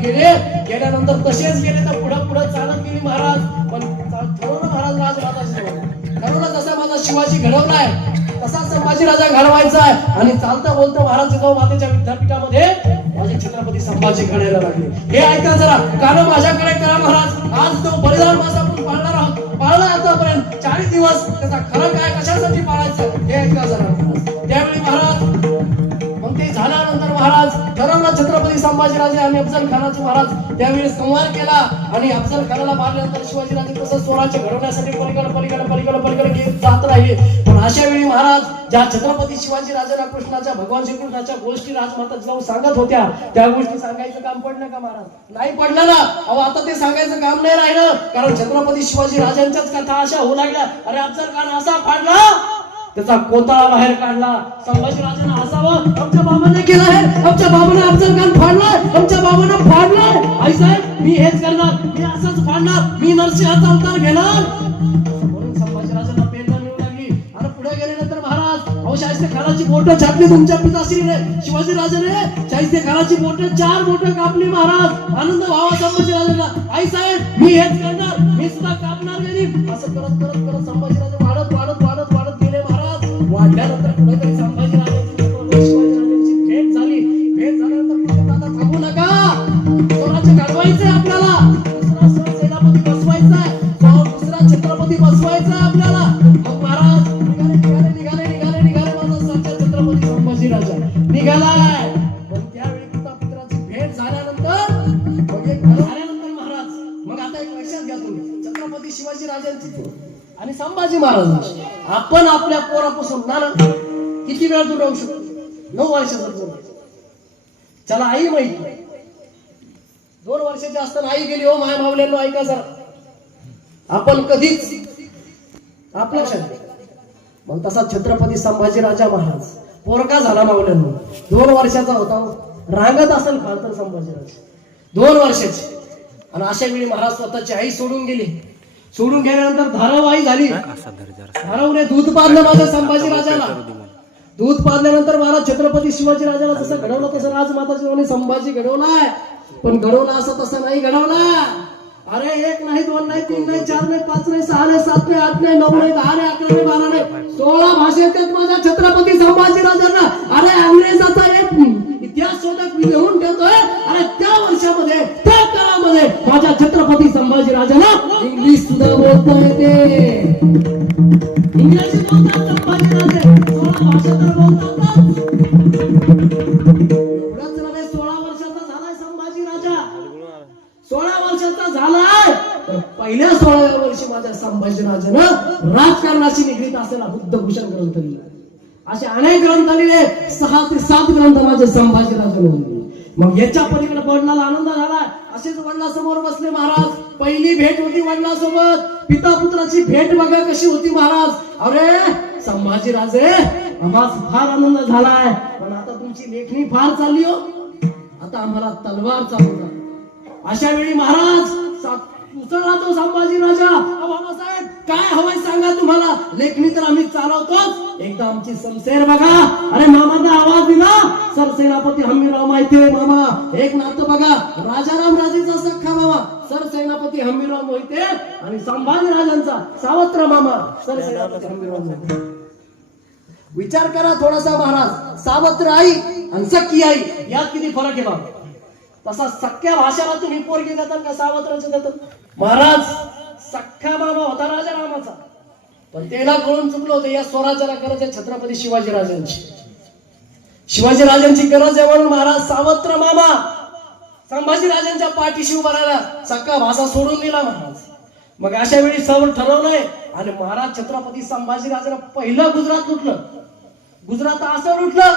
गेल्यानंतर तसेच गेले तर पुढे पुढे चालत गेली महाराज. पण ठरवलं महाराज राजमाता ठरवलं, जसा माझा शिवाजी घडवलाय तसा संभाजी राजा घडवायचा आहे. आणि चालता बोलता महाराज जिजाऊ मातेच्या विद्यापीठामध्ये माझे छत्रपती संभाजी घडायला लागले. हे ऐका जरा, कारण माझ्याकडे करा महाराज. आज तो बलिदान मास आपण पाळणार आहोत, पाळला आतापर्यंत 40 दिवस, त्याचा खरं काय कशासाठी पाळायचं हे ऐका जरा. त्यावेळी महाराज मग ते झाल्यानंतर महाराज ठरवलं छत्रपती संभाजीराजे आणि अफजल खानाचे महाराज त्यावेळी संवार केला. आणि अफजल खानाला मारल्यानंतर शिवाजीराजे तसं स्वराज्य घडवण्यासाठी पलीकडे घेत जात राहिले. पण अशा वेळी महाराज ज्या छत्रपती शिवाजी राजांना कृष्णाच्या भगवान श्रीकृष्णाच्या गोष्टी राजमाता जिजाऊ सांगत होत्या, त्या गोष्टी सांगायचं काम पडलं का महाराज? नाही पडलं ना. अहो आता ते सांगायचं काम नाही राहिलं, कारण छत्रपती शिवाजी राजांच्याच कथा अशा होऊ लागल्या. अरे अफजल खान असा फाडला, त्याचा कोताळा बाहेर काढला. संभाजी राजांना हसावं, आमच्या बाबाने केलं आहे, आमच्या बाबाने अफजल खान फाडलाय, आमच्या बाबाने फाडलाय. आई साहेब मी हेच करणार, मी असंच फाडणार, मी नरसिंहाचा अवतार घेणार. म्हणून संभाजी राजांना प्रेरणा मिळू लागली. आणि पुढे गेल्यानंतर महाराज अहो शाहिस्ते खानाची बोटं छाटली तुमच्या पिताश्रीने. शिवाजी राजाने शाहिस्ते खानाची बोटं 4 बोटं कापली महाराज. आनंद व्हावा संभाजी राजांना. आई साहेब मी हेच करणार, मी सुद्धा कापणार गरीब. असं करत करत करत संभाजी राजा वाढत वाढत वाढत वाढत गेले महाराज. वाढल्यानंतर कुठेतरी संभाजी राजांची शिवाजी राजांची भेट झाली. भेट झाल्यानंतर आता थांबू नका, स्वराज्य घडवायचंय आपल्याला, दुसरा सेनापती बसवायचा आहे, दुसरा छत्रपती बसवायचा आहे आपल्याला. मग महाराज निघाले माझा साचा छत्रपती संभाजी राजा निघालाय. पण त्यावेळी पुत्राची भेट झाल्यानंतर मग एक झाल्यानंतर महाराज मग आता एक लक्षात घ्या तुम्ही, छत्रपती शिवाजी राजांची आणि संभाजी महाराज आपण आपल्या पोरापासून नाना किती वेळ दूर राहू शकतो? 9 वर्षाचा दूर. चला आई माहिती 2 वर्षाची असताना आई गेली. हो माय मावल्यांनो ऐका जरा, आपण कधीच आपल्या लक्षात. मग तसा छत्रपती संभाजी राजा महाराज पोरका झाला मावल्यांनो, 2 वर्षाचा होता. रांगत असेल फार तर संभाजी राजा 2 वर्षाची. आणि अशा वेळी महाराज स्वतःची आई सोडून गेली. सोडून गेल्यानंतर धारावाही झाली. धारावने दूध पाजलं माझ्या संभाजी राजाला. दूध पाजल्यानंतर महाराज छत्रपती शिवाजी राजाला जसं घडवलं तसं राजमाता संभाजी घडवलाय. पण घडवला असं तसं नाही घडवला. अरे 1 नाही 2 नाही 3 नाही 4 नाही 5 नाही 6 नाही 7 नाही 8 नाही 9 नाही 10 नाही 11 नाही 12 नाही 16 भाषेत माझ्या छत्रपती संभाजी राजांना. अरे अंग्रेजाचा एक इतिहास शोधक लिहून ठेवतोय. अरे त्या वर्षामध्ये त्या काळामध्ये माझ्या छत्रपती संभाजी राजाला इंग्लिश सुद्धा बोलता येते. इंग्रजी बोलतात संभाजी राजे, 16 भाषा तर बोलतात. एवढंच नव्हे, 16 वर्षाचा झालाय संभाजी राजा. 16 वर्षाचा झालाय. पहिल्या 16व्या वर्षी माझ्या संभाजी राजानं राजकारणाशी निगडीत असलेला बुद्धभूषण ग्रंथ लिहिला. असे अनेक ग्रंथ लिहिले, 6 ते 7 ग्रंथ माझे संभाजी राजाने लिहिले. मग याच्या पलीकडे वडिलाला आनंद झाला. असेच वडिलांसमोर बसले महाराज. पहिली भेट होती वडिलांसोबत. पिता पुत्राची भेट बघा कशी होती महाराज. अरे संभाजी राजे आम्हाला फार आनंद झालाय, पण आता तुमची लेखणी फार चालली हो, आता आम्हाला तलवार चालू. अशा वेळी महाराज उसळला तो संभाजी राजा. बाबासाहेब काय हवंय सांगा तुम्हाला, लेखणी तर आम्ही चालवतोच, एकदा आमची समशेर बघा. अरे मामाचा आवाज दिला, सरसेनापती हम्मीराव माहितीये मामा. एक नातं बघा, राजाराम राजेचा सख्खा मामा सरसेनापती हम्मीराव मोहिते आणि संभाजी राजांचा सावत्र मामा सरसेनापती हम्मीराव मोहिते. विचार करा थोडासा महाराज, सावत्र आई आणि सख्खी आई यात किती फरक आहे बाबा. तसा सख्या भाषेला तुम्ही पोरगी देतात का सावत्राचे देतात? महाराज सख्खा मामा होता राजा रामाचा, पण त्याला कळून चुकलं होतं या स्वराज्याला गरज आहे छत्रपती शिवाजी राजांची. शिवाजी राजांची गरज आहे म्हणून महाराज सावत्र मामा संभाजी राजांच्या पाठीशी उभा राहिला, सख्खा भाषा सोडून दिला महाराज. मग अशा वेळी सर्व ठरवलंय आणि महाराज छत्रपती संभाजी राजांना पहिलं गुजरात लुटलं. गुजरात असं लुटलं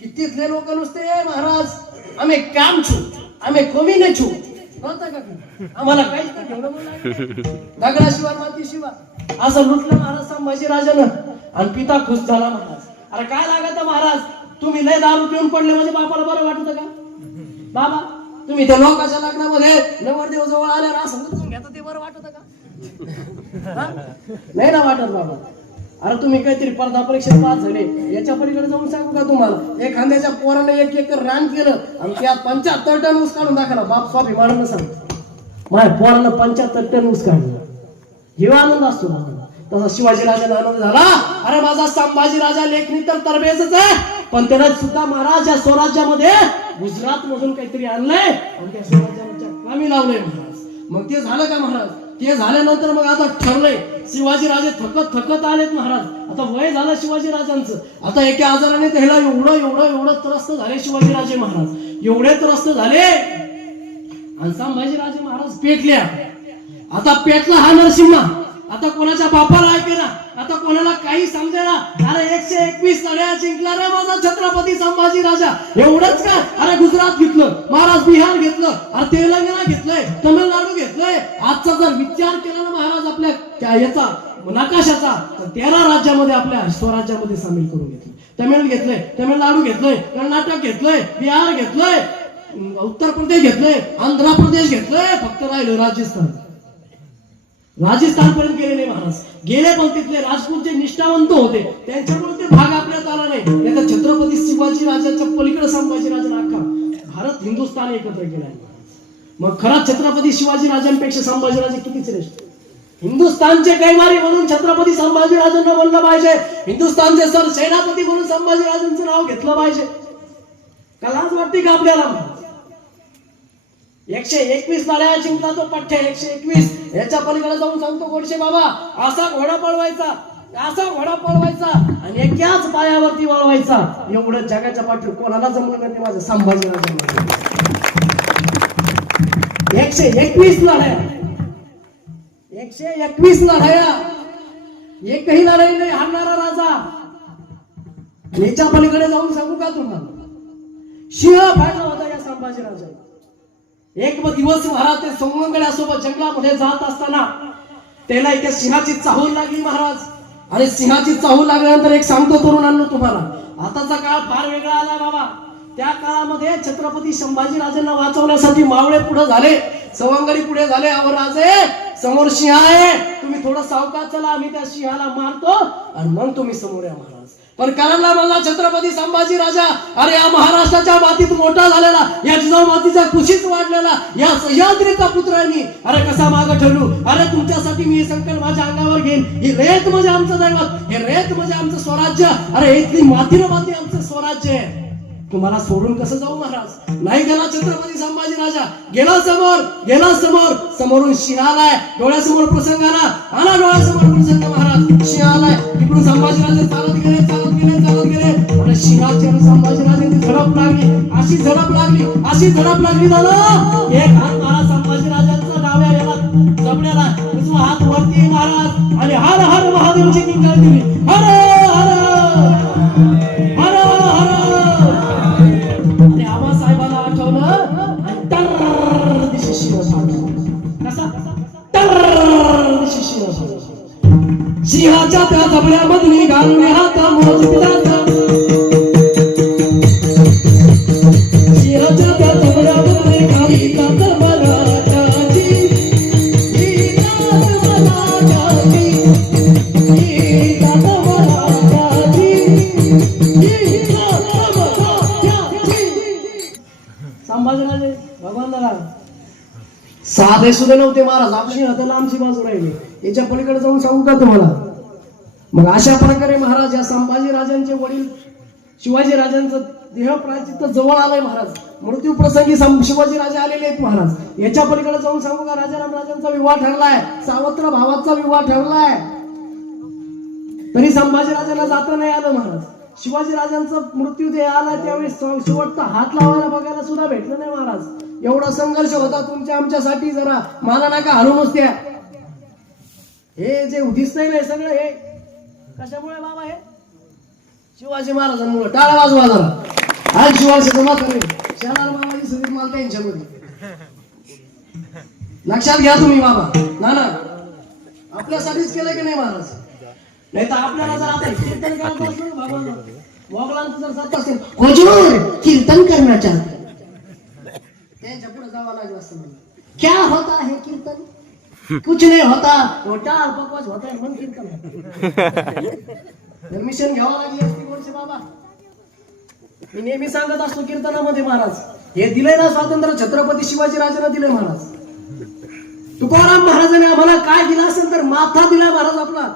की तिथले लोक नुसते महाराज आम्ही काम छू, आम्ही कमी नाही छू, आम्हाला काहीच नाही घेऊन दगडाशिवाय मातीशिवाय असं लुटलं महाराज संभाजी राजानं. आणि पिता खुश झाला महाराज. अरे काय लागत महाराज, तुम्ही लय दारू पिऊन पडले म्हणजे बापाला बरं वाटत का? बाबा तुम्ही त्या लोकांच्या लग्नामध्ये नवरदेव जवळ आल्यावर असं समजून घेता ते बरं वाटत का? नाही ना वाटत बाबा. अरे तुम्ही काहीतरी स्पर्धा परीक्षेत पास झाले, याच्या पलीकडे जाऊन सांगू का तुम्हाला, एखाद्याच्या पोराने 1 एकर रान केलं आणि त्यात 75 टन ऊस काढून दाखवला, बाप स्वाभिमानानं सांगतो माझ्या पोरानं 75 टन ऊस काढलं, हे आनंद असतो ना. तसा शिवाजी राजांना आनंद झाला. अरे माझा संभाजी राजा लेखणी तर तरबेजच आहे, पण त्याला सुद्धा महाराज या स्वराज्यामध्ये गुजरात मधून काहीतरी आणलंय आणि त्या स्वराज्याच्या कामी लावलंय महाराज. मग ते झालं का महाराज? ते झाल्यानंतर मग आता ठरलंय, शिवाजी राजे थकत आलेत महाराज. आता वय झालं शिवाजी राजांचं, आता एका आजाराने त्याला एवढं त्रस्त झाले शिवाजी राजे महाराज, एवढे त्रस्त झाले. आणि संभाजी राजे महाराज पेटल्या. आता पेटला हा नरसिंहा, आता कोणाच्या बापाला ऐकेना, आता कोणाला काही समजेना. अरे 121 लढ्या जिंकला रे माझा छत्रपती संभाजी राजा. एवढंच का? अरे गुजरात घेतलं महाराज, बिहार घेतलं, अरे तेलंगणा घेतलंय, तमिळनाडू घेतलंय. आजचा जर विचार केला ना महाराज आपल्या याचा नकाशाचा, तर 13 राज्यामध्ये आपल्या स्वराज्यामध्ये सामील करून घेतलं. तमिळ घेतलंय, तमिळनाडू घेतलंय, कर्नाटक घेतलंय, बिहार घेतलंय, उत्तर प्रदेश घेतलंय, आंध्र प्रदेश घेतलंय, फक्त राहिलं राजस्थान. राजस्थान पर्यंत गेले नाही महाराज, गेले पण तिथले राजपूत जे निष्ठावंत होते त्यांच्यामुळे ते भाग आपल्यात आला नाही. आता छत्रपती शिवाजी राजांच्या पलीकडे संभाजी राजांना अख्खा भारत हिंदुस्थान एकत्र केलाय. मग खरा छत्रपती शिवाजी राजांपेक्षा संभाजी राजे किती श्रेष्ठ. हिंदुस्थानचे कैवारी म्हणून छत्रपती संभाजी राजांना म्हणलं पाहिजे, हिंदुस्थानचे सर सेनापती म्हणून संभाजी राजांचं नाव घेतलं पाहिजे. का लाज वाटते का आपल्याला? 121 लढ्या जिंकला तो पठ्ठ्या, 121. याच्या पलीकडे जाऊन सांगतो गोडशे बाबा, असा घोडा पळवायचा आणि एकाच पायावरती वळवायचा. एवढं जगाच्या पाठीवर कोणाला जमलं नाही ते माझ्या संभाजी राजांना. 121 लढ्या, 121 लढाया, एकही लढाई नाही हारणारा राजा. याच्या पलीकडे जाऊन सांगू का तुम्हाला, सिंह फाडला होता या संभाजी राजा. एक दिवस महाराज ते सवंगड्यासोबत जंगलामध्ये जात असताना त्याला एका सिंहाची चाहूल लागली महाराज. आणि सिंहाची चाहूल लागल्यानंतर एक सांगतो तरुणांनो तुम्हाला, आताचा काळ फार वेगळा आला बाबा. त्या काळामध्ये छत्रपती संभाजी राजांना वाचवण्यासाठी मावळे पुढे झाले, सवंगडी पुढे झाले. अहो राजे समोर सिंह आहे, तुम्ही थोडं सावकाश चला, आम्ही त्या सिंहाला मारतो आणि मग तुम्ही समोर या महाराज. पण करायला मला छत्रपती संभाजी राजा, अरे या महाराष्ट्राच्या मातीत मोठा झालेला, या जिजाऊ कुशीत वाढलेला या सह्याद्रीचा पुत्र आहे मी. अरे कसा मागं ठरलो, अरे तुमच्यासाठी मी हे संकट माझ्या अंगावर घेईन. ही रेत म्हणजे आमचं दैवत, हे रेत म्हणजे आमचं स्वराज्य. अरे इथली माती आमचं स्वराज्य आहे. तुम्हाला सोडून कसं जाऊ महाराज? नाही गेला छत्रपती संभाजी राजा, गेला समोर, समोरून सिंह आलाय, डोळ्यासमोर प्रसंग आला डोळ्यासमोर प्रसंग महाराज. सिंह आलाय, इकडून संभाजी राजे चालत गेले. आणि सिंहाची संभाजी राजांची झडप लागली झालं. एक हात महाराज संभाजी राजांचा डाव्या याला जबड्याला, दुसरा हात वरती महाराज आणि हर हर महादेवची किंकार केली. हर हर हर हर. आणि आबासाहेबांना आठवलं, दिशी शिव कसा सिंहाच्या त्या जबड्यामधून घालून हात मोज पिलाचा. सिंहाच्या त्या जबड्यामधून घाली कातर मराठाची. साधे सुधे नव्हते महाराज, आपली हाताला आमची बाजू राहिली. याच्या पलीकडे जाऊन सांगू का तुम्हाला? मग अशा प्रकारे महाराज या संभाजी राजांचे वडील शिवाजी राजांचं देह प्रायचित्त जवळ आलंय महाराज. मृत्यू प्रसंगी शिवाजी राजे आलेले आहेत महाराज. याच्या पलीकडे जाऊन सांगू का राजाराम राजांचा विवाह ठरलाय, सावत्र भावाचा विवाह ठरलाय, तरी संभाजी राजांना जाता नाही आलं महाराज. शिवाजी राजांचा मृत्यू जे आला त्यावेळी शेवटचा हात लावायला बघायला सुद्धा भेटलं नाही महाराज. एवढा संघर्ष होता तुमच्या आमच्यासाठी. जरा मला नका हलू नुसत्या. हे जे दिसतंय नाही सगळं हे कशामुळे बाबा? हे शिवाजी महाराजांमुळे. टाळा वाजवा जरा. आज शिवाजी जमा करेल शहराला मामाची सुधीर मालता यांच्यामध्ये. लक्षात घ्या तुम्ही बाबा. ना आपल्यासाठीच केलं की नाही महाराज? नाही तर आपल्याला जर आता कीर्तन करायचं असेल भगवान मोगलांचं जर सत्ता असेल, हुजूर कीर्तन करना चाहते, त्यांच्या पुढे जावं लागलं असं म्हणलं. क्या होता है कीर्तन? कुछ नहीं होता, तो टाळ पकवाज होता है मन कीर्तन. परमिशन घ्यावं लागली असती कोणचे बाबा. मी नेहमी सांगत असतो कीर्तनामध्ये महाराज, हे दिलंय ना स्वातंत्र्य छत्रपती शिवाजी राजांना दिलंय महाराज. तुकाराम महाराजांनी आम्हाला काय दिलं असेल तर माथा दिलाय महाराज. आपला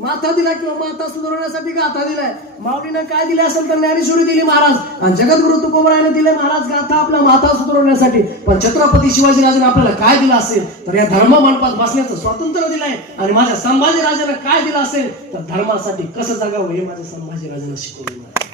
माथा दिला किंवा माथा सुधारण्यासाठी गाथा दिलाय. माऊलीनं काय दिले असेल तर ज्ञानेश्वरी दिली महाराज. आणि जगद्गुरु तुकोबरायाने दिले महाराज गाथा आपला माथा सुधारण्यासाठी. पण छत्रपती शिवाजी राजांनी आपल्याला काय दिलं असेल तर या धर्म मंडपात बसण्याचं स्वातंत्र्य दिलंय. आणि माझ्या संभाजी राजांना काय दिलं असेल तर धर्मासाठी कसं जगावं हे माझ्या संभाजी राजांना शिकवलं.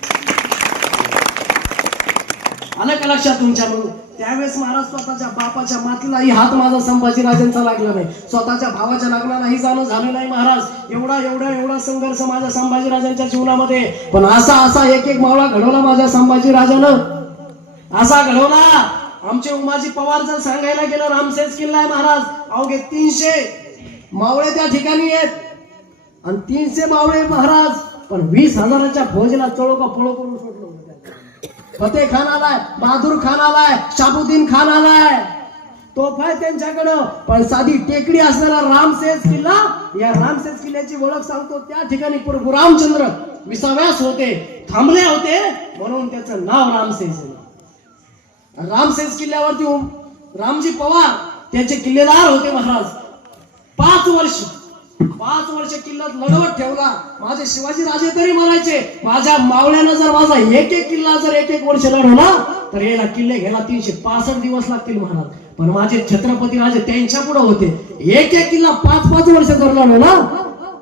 आलं का लक्षात तुमच्या? म्हणून त्यावेळेस महाराज स्वतःच्या बापाच्या मातीलाही हात माझा संभाजी राजांचा लागला नाही, स्वतःच्या भावाच्या लग्नालाही जाणं झालं नाही महाराज. एवढा संघर्ष माझ्या संभाजी राजांच्या जीवनामध्ये. पण असा एक मावळा घडवला माझ्या संभाजी राजानं. असा घडवला. आमचे उमाजी पवार जर सांगायला गेलं रामसेज किल्ला आहे महाराज, अवघे 300 मावळे त्या ठिकाणी आहेत. आणि 300 मावळे महाराज, पण 20,000च्या फौजेला चळोका पळो करून सोडलं. फतेह खान आलाय, बहादूर खान आलाय, शाबुद्दीन खान आलाय, तोफा त्यांच्याकडं. पण साधी टेकडी असणारा रामसेज किल्ला, या रामसेज किल्ल्याची ओळख सांगतो. त्या ठिकाणी प्रभू रामचंद्र विसाव्यास होते, थांबले होते, म्हणून त्याचं नाव रामसेज. रामसेज किल्ल्यावरती रामजी पवार त्याचे किल्लेदार होते महाराज. 5 वर्ष किल्ल्यात लढवत ठेवला. माझे शिवाजी राजे तरी म्हणायचे माझ्या मावळ्यानं जर माझा एक किल्ला जर 1 वर्ष लढवला तर याला किल्ले घ्यायला 365 दिवस लागतील महाराज. पण माझे छत्रपती राजे त्यांच्या पुढे होते. एक किल्ला 5 वर्ष जर लढवला,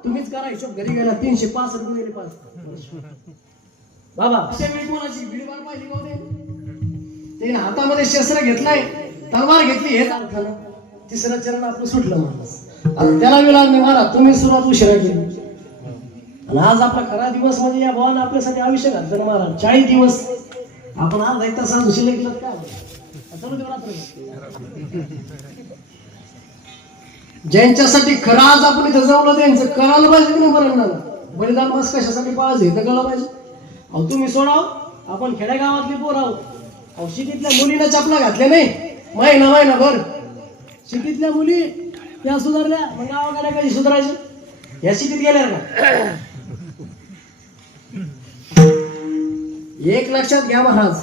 तुम्हीच करा हिशोब, घरी गेला 365 गुणिले 5 बाबा. अशा वेळी कोणाची भिडबाड पाहिली होते? त्याने हातामध्ये शस्त्र घेतलाय, तलवार घेतली, हे झालं. तिसरं चरण आपलं सुटलं महाराज. आणि त्याला वेळ लागली महाराज, तुम्ही सुरुवात उशिरा केली. आणि आज आपला खरा दिवस म्हणजे या भावानं आपल्यासाठी आयुष्य घातलं ना महाराज. 40 दिवस आपण आज 1 तासात उशिरा केलं काय ज्यांच्यासाठी खरं आज आपण इथं जवळ त्यांचं करायला पाहिजे की नाही? बरं, बलिदान मास कशासाठी पाहिजे हे तर कळलं पाहिजे. अहो तुम्ही सोडाव, आपण खेडेगावातले पोर आहोत. अहो सिटीतल्या मुलीनं चपला घातल्या नाही महिनाभर. सिटीतल्या मुली त्या सुधारल्या, मग गावाकडे कधी सुधारायचं? या सिटीत गेल्या का? एक लक्षात घ्या महाराज,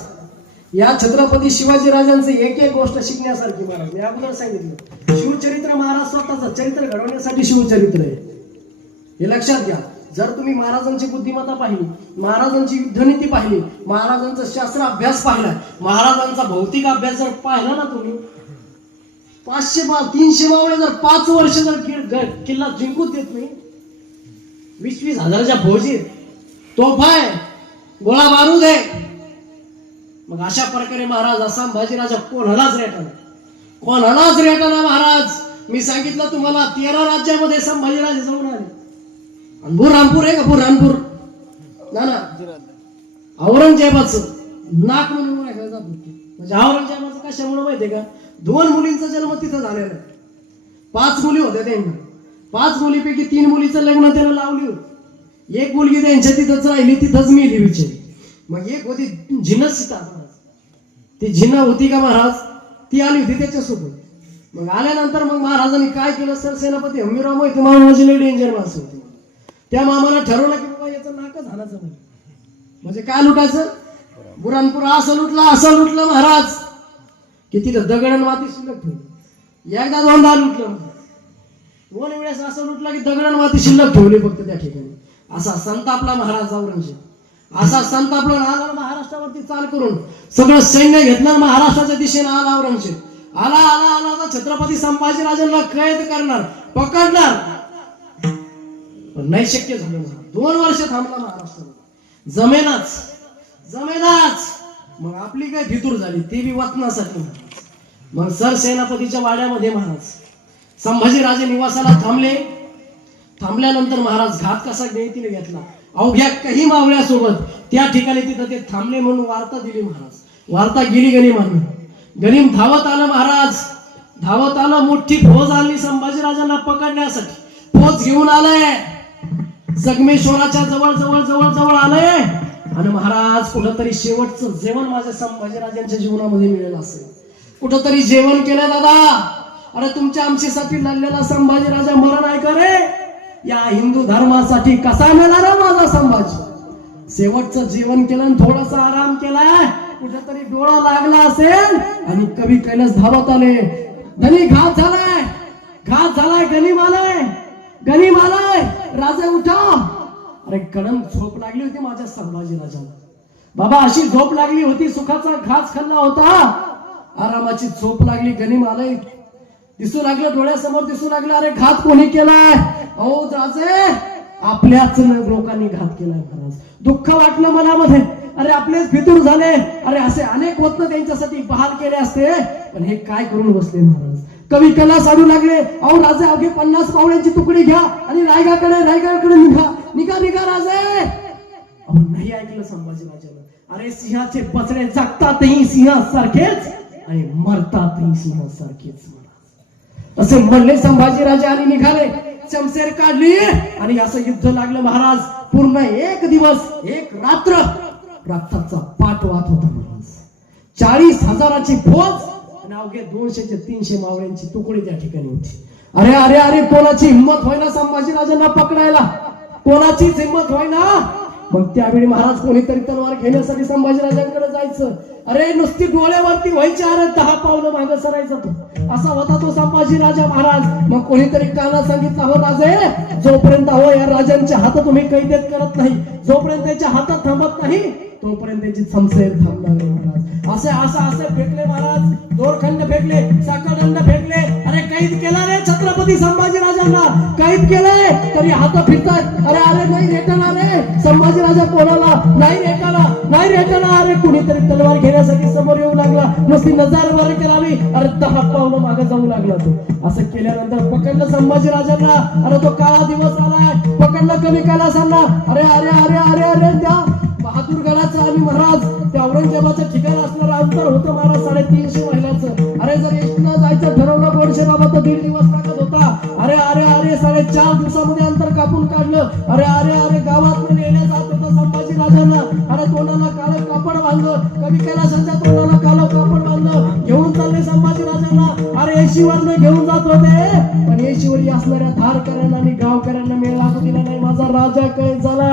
या छत्रपती शिवाजी राजांचं एक गोष्ट शिकण्यासारखी महाराज. मी अगोदर सांगितलं शिवचरित्र महाराज स्वतःचं चरित्र घडवण्यासाठी शिवचरित्र आहे. हे लक्षात घ्या. जर तुम्ही महाराजांची बुद्धिमत्ता पाहिली, महाराजांची युद्धनीती पाहिली, महाराजांचा शास्त्र अभ्यास पाहिला, महाराजांचा भौतिक अभ्यास जर पाहिला ना तुम्ही, 300 मावळे जर 5 वर्ष जर किल्ला जिंकूच देत नाही, 20 हजाराच्या फौजी, तोफा आहे, गोळा बारूद आहे, मग अशा प्रकारे महाराज असा संभाजीराजा कोणालाच रेटाना महाराज. मी सांगितलं तुम्हाला 13 राज्यामध्ये संभाजीराजे जाऊन आले. आणि बुरहानपूर आहे का? बुरहानपूर ना औरंगजेबाचं नाक म्हणून म्हणजे औरंगजेबाचं कशामुळे माहितीये का? 2 मुलींचा जन्म तिथं झालेला आहे. 5 मुली होत्या त्यांना. 5 मुलीपैकी 3 मुलीचं लग्न त्यानं लावली होती. एक मुलगी त्यांच्या तिथंच राहिली, तिथंच मेली बिचारी. मग एक होती झिनत सीता. ती झिना होती का महाराज? ती आली होती त्याच्यासोबत. मग आल्यानंतर मग महाराजांनी काय केलं? सरसेनापती हंबीरराव मोहिते मामाची लई डेंजर माणसं होती. त्या मामाला ठरवलं की बाबा याचं नाकच हाणायचं. म्हणजे काय लुटायचं? बुरानपूर असं लुटलं महाराज की तिथं दगड आणि माती शिल्लक ठेवली. एकदा दोनदा लुटलं, दोन वेळेस असं लुटलं की दगड माती शिल्लक ठेवले फक्त त्या ठिकाणी. असा संतापला महाराज औरंगजेब, असा संतापला आला महाराष्ट्रावरती चाल करून सगळं सैन्य घेतलं महाराष्ट्राच्या दिशेने आला औरंगजेब. आला आला आला आता छत्रपती संभाजीराजांना कैद करणार, पकडणार, पण नाही शक्य झालं. 2 वर्ष थांबला महाराष्ट्रामध्ये, जमेनाच. मग आपली काय फितूर झाली ती बी वाचण्यासाठी. मग सरसेनापतीच्या वाड्यामध्ये महाराज संभाजीराजे निवासाला थांबले. थांबल्यानंतर महाराज घात कसा नीतीने घेतला, अवघ्या काही मावळ्यासोबत त्या ठिकाणी तिथं ते थांबले म्हणून वार्ता दिली महाराज. वार्ता गेली गनिम धावत आलं महाराज, धावत आलं, मोठी फौज आणली संभाजीराजांना पकडण्यासाठी. फौज घेऊन आलंय, जगमेश्वराच्या जवळ आलंय. आणि महाराज कुठंतरी शेवटचं जेवण माझ्या संभाजीराजांच्या जीवनामध्ये मिळेल असेल, कुठंतरी जेवण केलं दादा. अरे तुमच्या आमच्यासाठी लढलेला संभाजीराजा मरण आहे का रे? या हिंदू धर्मासाठी कसा मिळाला माझा संभाजी? शेवटचं जेवण केलं आणि थोडासा आराम केलाय, कुठेतरी डोळा लागला असेल आणि कवी कैलास धावत आले. धनी घात झालाय, गनिम आलाय, राजा उठा. अरे कडम झोप लागली होती माझ्या संभाजीराजाला बाबा, अशी झोप लागली होती, सुखाचा घास खाल्ला होता, आरामाची झोप लागली. गनिम आलाय दिसू लागलं, डोळ्यासमोर दिसू लागलं. अरे घात कोणी केलाय? अहो राजे, आपल्याच लोकांनी घात केलाय महाराज. दुःख वाटलं मनामध्ये, अरे आपलेच फितूर झाले. अरे असे अनेक वत्न त्यांच्यासाठी बहाल केले असते, पण हे काय करून बसले महाराज. कवी कैलास साडू लागले, अहो राजे अवघे 50 पावड्यांची तुकडी घ्या आणि रायगडकडे निघा राजे. अहो नाही ऐकलं संभाजीराजानं. अरे सिंहाचे बछडे जगतातही सिंहासारखेच आणि मरतातही सिंहासारखेच. असे म्हणले संभाजीराजे आणि निघाले, शमशेर काढली आणि असं युद्ध लागलं महाराज. पूर्ण 1 दिवस 1 रात्र रक्ताचा पाठ वाहत होता महाराज. 40,000ची फौज आणि अवघे 200 ते 300 मावळ्यांची तुकडी त्या ठिकाणी होती. अरे कोणाची हिंमत होईना संभाजीराजांना पकडायला, कोणाचीच हिंमत होईना. मग त्यावेळी महाराज कोणीतरी तलवार घेण्यासाठी संभाजीराजांकडे जायचं. अरे नुसती डोळ्यावरती व्हायची, अरे 10 पावलं मागे सरायचा तो. असा होता तो संभाजीराजा महाराज. मग कोणीतरी काना सांगितलं, हो राजे, जोपर्यंत या राजांच्या हातात तुम्ही कैदेत करत नाही, जोपर्यंत त्याच्या हातात थांबत नाही, तोपर्यंत त्याची शमशेर थांबणार नाही महाराज. असे फेकले महाराज, दोरखंड फेकले, साखरदंड फेकले. अरे कैद केला रे छत्रपती संभाजीराजांना, कैद केलंय तरी हात फिरतात. अरे नाही रेटणार रे संभाजीराजा, कोणाला नाही रेटणार. अरे कुणीतरी तलवार घेण्यासाठी समोर येऊ लागला, नुसती नजर वर करावी, अरे 10 पावलं मागे जाऊ लागला तो. असं केल्यानंतर पकडलं संभाजीराजांना. अरे तो काळा दिवस आलाय, पकडलं कवी कैलासांना. अरे त्या बहादूरगडाचं आणि महाराज त्या औरंगजेबाचं ठिकाण असणारं अंतर होतं महाराज 350 मैलाचं. अरे जर एसटीला जायचं ठरवलं गोडशे बाबा तर 1.5 दिवस लागत होता. अरे 4.5 दिवसामध्ये अंतर कापून काढलं. अरे गावात नेल्या जात होतं संभाजीराजांना. अरे तोंडाला काळं कापड बांधलं, कवी कैलासांच्या तोंडाला काळं कापड बांधलं, घेऊन चालले संभाजीराजांना. अरे येशीवरनं घेऊन जात होते, पण येशीवरी असणाऱ्या धारकऱ्यांना आणि गावकऱ्यांना मेळ लागू दिला नाही. माझा राजा कैद झाला.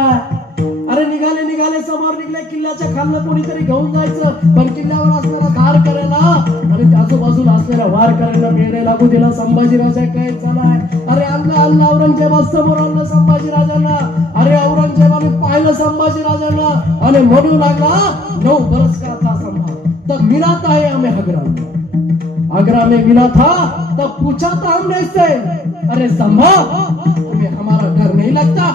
अरे निघाले समोर निघले, किल्ल्याच्या खालनं कोणीतरी घेऊन जायचं, पण किल्ल्यावर असणारा धार करायला आणि आजूबाजूला असणाऱ्या वारकऱ्यांना मेळे लागू दिला. संभाजीराजा कैद झालाय. अरे आणलं औरंगजेबा समोर आणलं संभाजीराजांना. अरे औरंगजेबाने पाहिलं संभाजीराजांना आणि म्हणू लागला, 9 बरस का था संभा तब मिला था हमें आगरा में मिला था तब पूछा था हमने इससे, अरे संभा तुम्हें हमारा डर नहीं लगता?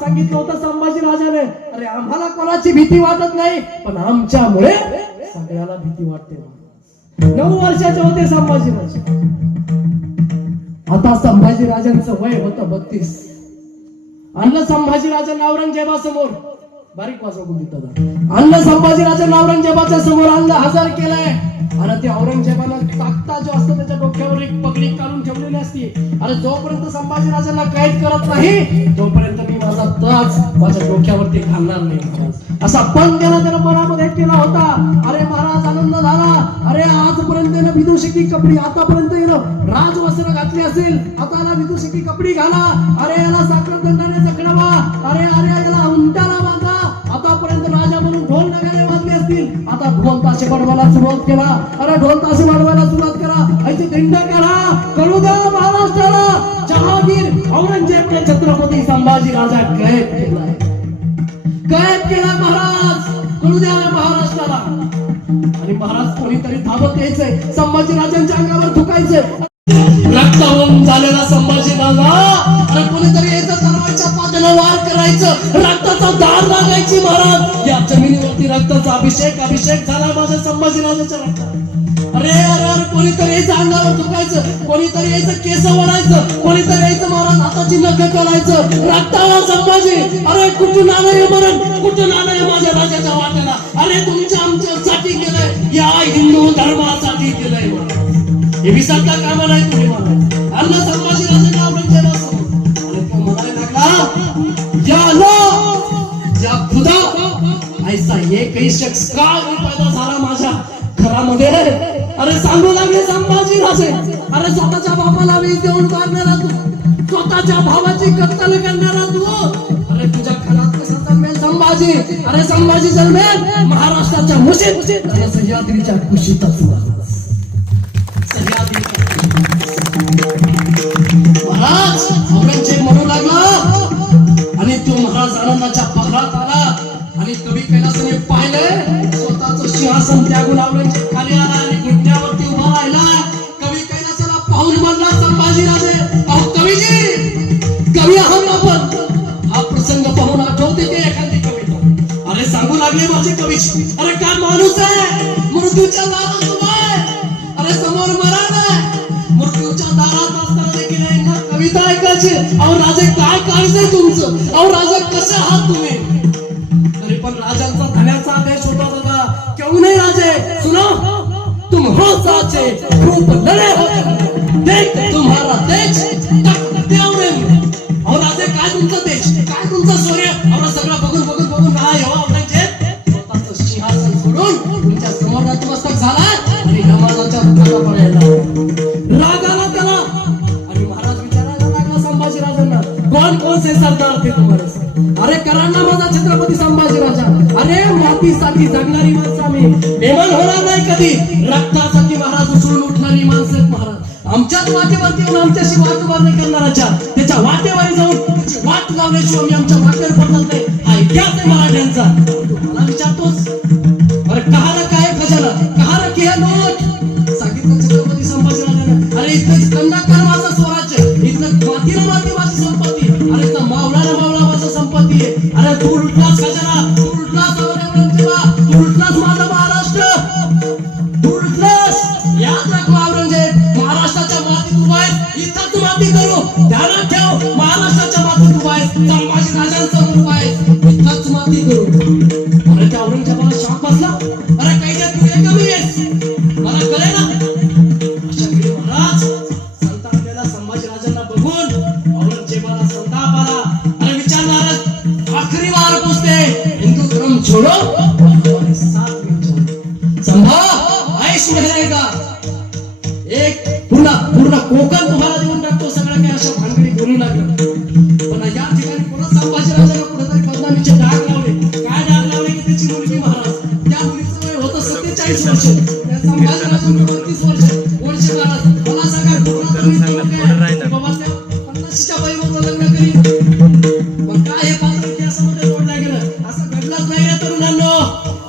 सांगितलं होतं संभाजीराजाने, अरे आम्हाला कोणाची भीती वाटत नाही, पण आमच्यामुळे सगळ्याला भीती वाटते. 9 वर्षाचे होते संभाजीराजे. आता संभाजीराजांचं वय होतं 32. आणलं संभाजीराजांना औरंगजेबासमोर, बारीक वाजवून देतात, आणलं संभाजीराजांना औरंगजेबाच्या समोर आणलं, हजर केलंय. आणि ते औरंगजेबानं ताकता जो असतो त्याच्या डोक्यावर एक पगडी काढून ठेवलेली असते. अरे जोपर्यंत संभाजीराजांना कैद करत नाही, तोपर्यंत मी माझा ताज माझ्या डोक्यावरती घालणार नाही. असा पण त्याला मनामध्ये केला होता. अरे महाराज आनंद झाला. अरे आजपर्यंत विदूषकी कपडी, आतापर्यंत राजवस्त्र घातली असेल, आता याला विदूषकी कपडी घाला. अरे याला साखरदंडाने जखडावा. अरे याला उंटाला बांधा. आतापर्यंत राजा म्हणून ढोल नगारे वाजले असतील, आता ढोल ताशे वाजवायला सुरुवात केला. अरे ढोल ताशे वाजवायला सुरुवात करा. ऐसे दिंड संभाजी राजा कैद केला महाराज. कळू द्या महाराष्ट्राला. आणि महाराज कोणीतरी थांबत यायचंय, संभाजी राजांच्या अंगावर थुकायचंय. रक्तावून झालेला संभाजी राजा आणि कोणीतरी यायचं, तलवारच्या पात्याला वार करायचं, रक्ताचा दार लागायची. महाराज या जमिनीवरती रक्ताचा अभिषेक झाला माझ्या संभाजी राजाच्या रक्तात. अरे अरे अरे कोणीतरी यायचं, अंगावर थुकायचं, कोणीतरी यायचं, केस ओढायचं, कोणीतरी यायचं महाराज हाताची नख करायचं. रक्तावर संभाजी. अरे कुठून आलंय मरण, कुठून आलंय माझ्या राजाच्या वाट्याला. अरे तुमच्या आमच्यासाठी केलंय, या हिंदू धर्मासाठी केलंय. हे विसरता कामा नाही तुम्ही मला. अन्न संभाजी राजांना औरंगजेबासमोर आणि तो म्हणायला लागला, या लो या खुदा ऐसा एकही शख्स का पैदा झाला माझ्या घरामध्ये. अरे सांगू लागले संभाजी राजे, अरे स्वतःच्या बापाला वीज देऊन मारणारा तू, स्वतःच्या भावाची कत्तल करणारा तू, अरे तुझ्या घरात कसा जन्मेल संभाजी. अरे संभाजी जन्मेल महाराष्ट्राच्या मुशीत, आणि सह्याद्रीच्या कुशीतच. महाराज औरंगजेब म्हणू लागला आणि तो महाराज आनंदाच्या पहारात आला. आणि कवी कैलासाने पाहिले स्वतःच सिंहासन त्यागून औरंगजेब खाली आला आणि घुटण्यावरती उभा राहिला. कवी कैलासाला पाहून म्हणला, संभाजी राजे अहो कवीजी, कवी आहोत आपण. हा प्रसंग पाहून आठवते की एखादी कविता. अरे सांगू लागले माझे कवीजी, अरे काय माणूस आहे, मृत्यूच्या दारात उभा आहे. अरे समोर मरण आहे, मृत्यूच्या दारात असताना देखील यांना कविता ऐकायची. अहो राजे काय काळजी तुमचं, अहो राजे कसे आहात तुम्ही. तरी पण राजांचा धन्याचा आदेश होता दादा, क्यों नहीं राजे सुनो, तुम हो साचे खूप लढे होते, देख तुम्हारा देश अहो राजे काय तुमचं देश, काय तुमचं सूर्य. अहो सगळं बघून काय हो औरंगजेब स्वतःचं सिंहासन सोडून तुमच्या समोर नतमस्तक झाला आणि नमाजाच्या रुखाला पडायला रागाला त्याला. आणि महाराज विचारायला लागला संभाजी राजांना, कोण से सरदार थे तुम्हारे. अरे करांना माझा छत्रपती संभाजी राजा. अरे मातीसाठी जगणारी माणसं आम्ही, बेमान होणार नाही कधी. रक्तासाठी महाराज उचलून उठणारी माणसं आहेत महाराज. आमच्याच वाटेवरती येऊन आमच्याशी वाटवार करणाऱ्याच्या त्याच्या वाटेवर जाऊन त्याची वाट लावल्याशिवाय आम्ही आमच्या वाटेवर पडत नाही. हा इतिहास आहे मराठ्यांचा. मला विचारतोस अरे कहाला काय कशाला, कहाला की हे नोट सांगितलं छत्रपती संभाजी राजांना. अरे इथं कंदाकार माझा स्वराज्य, इथं मातीला माती माझी संपत्ती, अरे इथं मावळाला मावळा माझा संपत्ती आहे. अरे तू लुटलास खजाना, तू लुटलास औरंगजेबा, तू लुटलास माझा महाराष्ट्र, तू लुटलास. याद राख औरंगजेब, महाराष्ट्राच्या मातीत उभा आहे, इथं तू माती करू. ध्यानात ठेव, महाराष्ट्राच्या मातीत उभा आहे, संभाजी राजांचा रूप आहे, इथंच माती करू. अरे त्या औरंगजेबाला शॉक बसला. अरे काही द्या तू कमी आहेस, मला कळे ना. अशा वेळी महाराज संतापलेला संभाजी राजांना बघून औरंगजेबाला संताप आला. अरे विचारणार आखरी बार पूछते हिंदू धर्म छोड़ो हमारे साथ में चलो. संभा ऐश में रहेगा. एक पूर्ण कोकण तुम्हाला देऊन टाकतो. सगळं काही अशा भानगडी बोलू लागलं. पण या ठिकाणी पुन्हा संभाजी राजांना कुठेतरी बदनामीचे डाग लावले. काय डाग लावले की त्याची मुलगी महाराज, त्या मुलीचं वय होतं 47 वर्ष, त्या संभाजी राजांना 32 वर्ष महाराज. मला सांगा पूर्ण तुम्ही बाबा त्या 50च्या वयावर लग्न करी. मग काय हे पात्र इतिहासामध्ये जोडलं गेलं, असं घडलंच नाही रे तरुणांनो.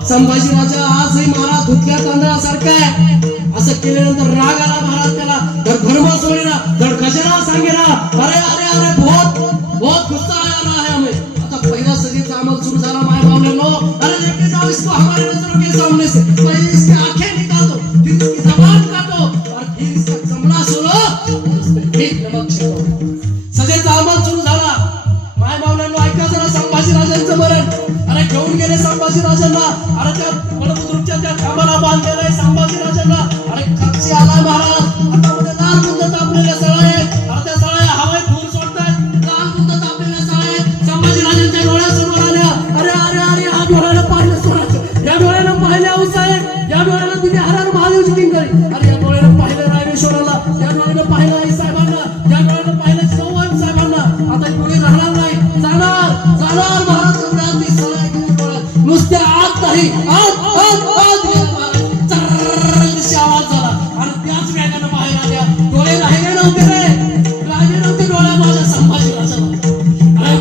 संभाजी राजा आजही महाराज धुतल्या तांदळासारखा आहे. असं केल्यानंतर राग आला महाराज त्याला. धर्म सोडेना, धड खजाना सांगेना. अरे अरे अरे बहुत गुस्सा आ रहा है हमें. आता पहिला सदीचा अमल सुरू झाला माय बावल्यांनो. अरे लेके जाओ इसको हमारे नजरों के सामने से, पहले इसकी आंखें निकाल दो, फिर इसकी जबान काटो और फिर इसका चमड़ा सुनो, उस पे मीठ नमक छिड़को. सदीचा अमल सुरू झाला. माय बावल्यांनो ऐका जरा संभाजी राजांचं मरण. अरे घेऊन गेले संभाजी राजांना. अरे त्या बलबुद्रुकच्या त्या खांबाला बांधलेलं आहे संभाजी राजांना. अरे खर्ची आला महाराज. हातामध्ये लाल गुंद तापलेले सळे आहेत. अरे त्या सळ्या हवेत धूर सोडतायत. लाल गुंद तापलेले सळे संभाजी राजांच्या डोळ्यासमोर आल्या. अरे अरे अरे हा डोळ्याला पाहिलं स्वराज्य, या डोळ्याला पाहिले औसाहेब, या डोळ्याला तिने हरार महादेवची किंकरी. अरे या डोळ्याला पाहिलं रायरेश्वराला, या डोळ्याला पाहिलं आई साहेबांना, या डोळ्याला पाहिलं चव्हाण साहेबांना. आता डोळे राहणार नाही, जाणार महाराज डोळ्यात सळ्या घेऊन डोळ्यात नुसत्या आत नाही, आत आवाज झाला. आणि त्याच वेगानं बाहेर आल्या. डोळे राहिले नव्हते रे, राहिले नव्हते डोळ्या माझ्या संभाजी राजाला. अरे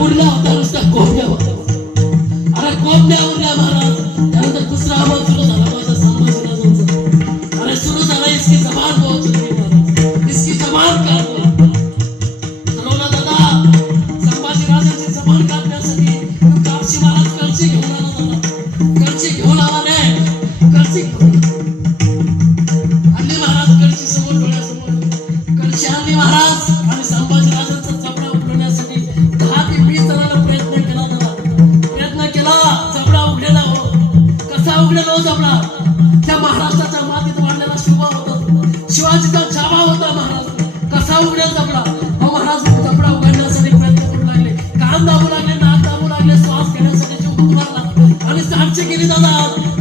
कान दाबू लागले, नाक दाबू लागले, श्वास घेण्यासाठी जीव गुदमरला आणि साक्षी केली दादा.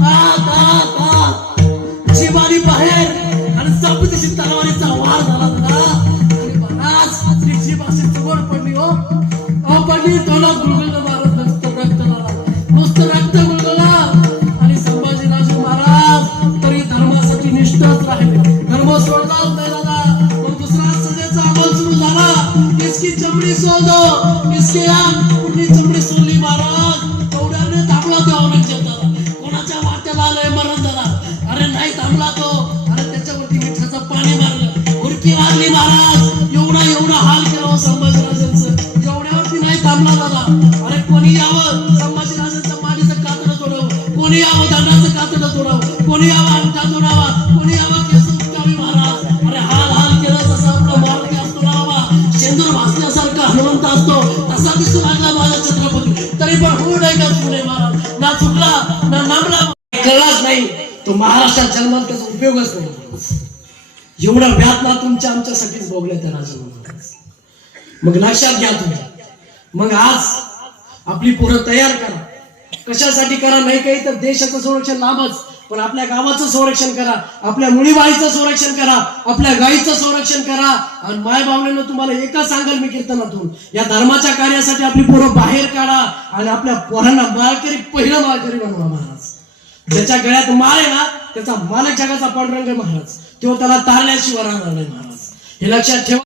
आत आत आत जीवानी बाहेर आणि चापतीशी तलवारीचा वार झाला दादा. आणि महाराज ती जीभ अशी चुगड पडली हो, पडली, तोंडात गुळगुळलं महाराज, नुसतं रक्त झाला, नुसतं रक्त गुळगुळलं. आणि संभाजीराजे महाराज तरी धर्मासाठी निष्ठच राहिले, धर्म सोडलाच नाही दादा. मग दुसरा सजेचा अमल सुरू झाला. इसकी चमडी सोल दो, इसके आग कुठली चमडी सोडली महाराज. तेवढ्याने थांबला तो औरंगजेब दादा. कोणाच्या वाट्याला आलंय मरण झाला. अरे नाही थांबला तो. अरे त्याच्यावरती मिठाचं पाणी मारलं, हुरकी वाजली महाराज. एवढा हाल केला हो संभाजीराजांचं, एवढ्यावरती नाही थांबला दादा. अरे कोणी यावं संभाजीराजांचं माडीचं कातडं तोडावं, कोणी यावं दंडाचं कातडं तोडावं, कोणी यावं अंगठा तोडावा, कोणी यावं केस उपटावी महाराज. अरे हाल केलं जसं आपला मारुती असतो ना बाबा, शेंदूर भासल्यासारखा हनुमंत असतो तसा दिसू लागला माझा छत्रपती. तरी पण होऊ नाही का चुकले महाराज, ना चुकला ना नामला, कळलाच नाही तो महाराष्ट्रात जन्मात त्याचा उपयोगच नाही. एवढा व्यातना तुमच्या आमच्यासाठीच भोगले त्या राजा महाराज. मग लक्षात घ्या तुम्ही. मग आज आपली पोरं तयार करा. कशासाठी करा नाही काही तर देशाचं संरक्षण लाभच, पण आपल्या गावाचं संरक्षण करा, आपल्या मुलीबाईचं संरक्षण करा, आपल्या गाईचं संरक्षण करा. आणि माय बावण्यानं तुम्हाला एकच सांगाल मी कीर्तनातून, या धर्माच्या कार्यासाठी आपली पोरं बाहेर काढा आणि आपल्या पोरांना माळकरी, पहिलं माळकरी बनवा महाराज. ज्याच्या गळ्यात माळ आहे ना त्याचा मालक जगाचा पांडुरंग महाराज, तो त्याला तारल्याशिवाय राहणार नाही महाराज. हे लक्षात ठेवा.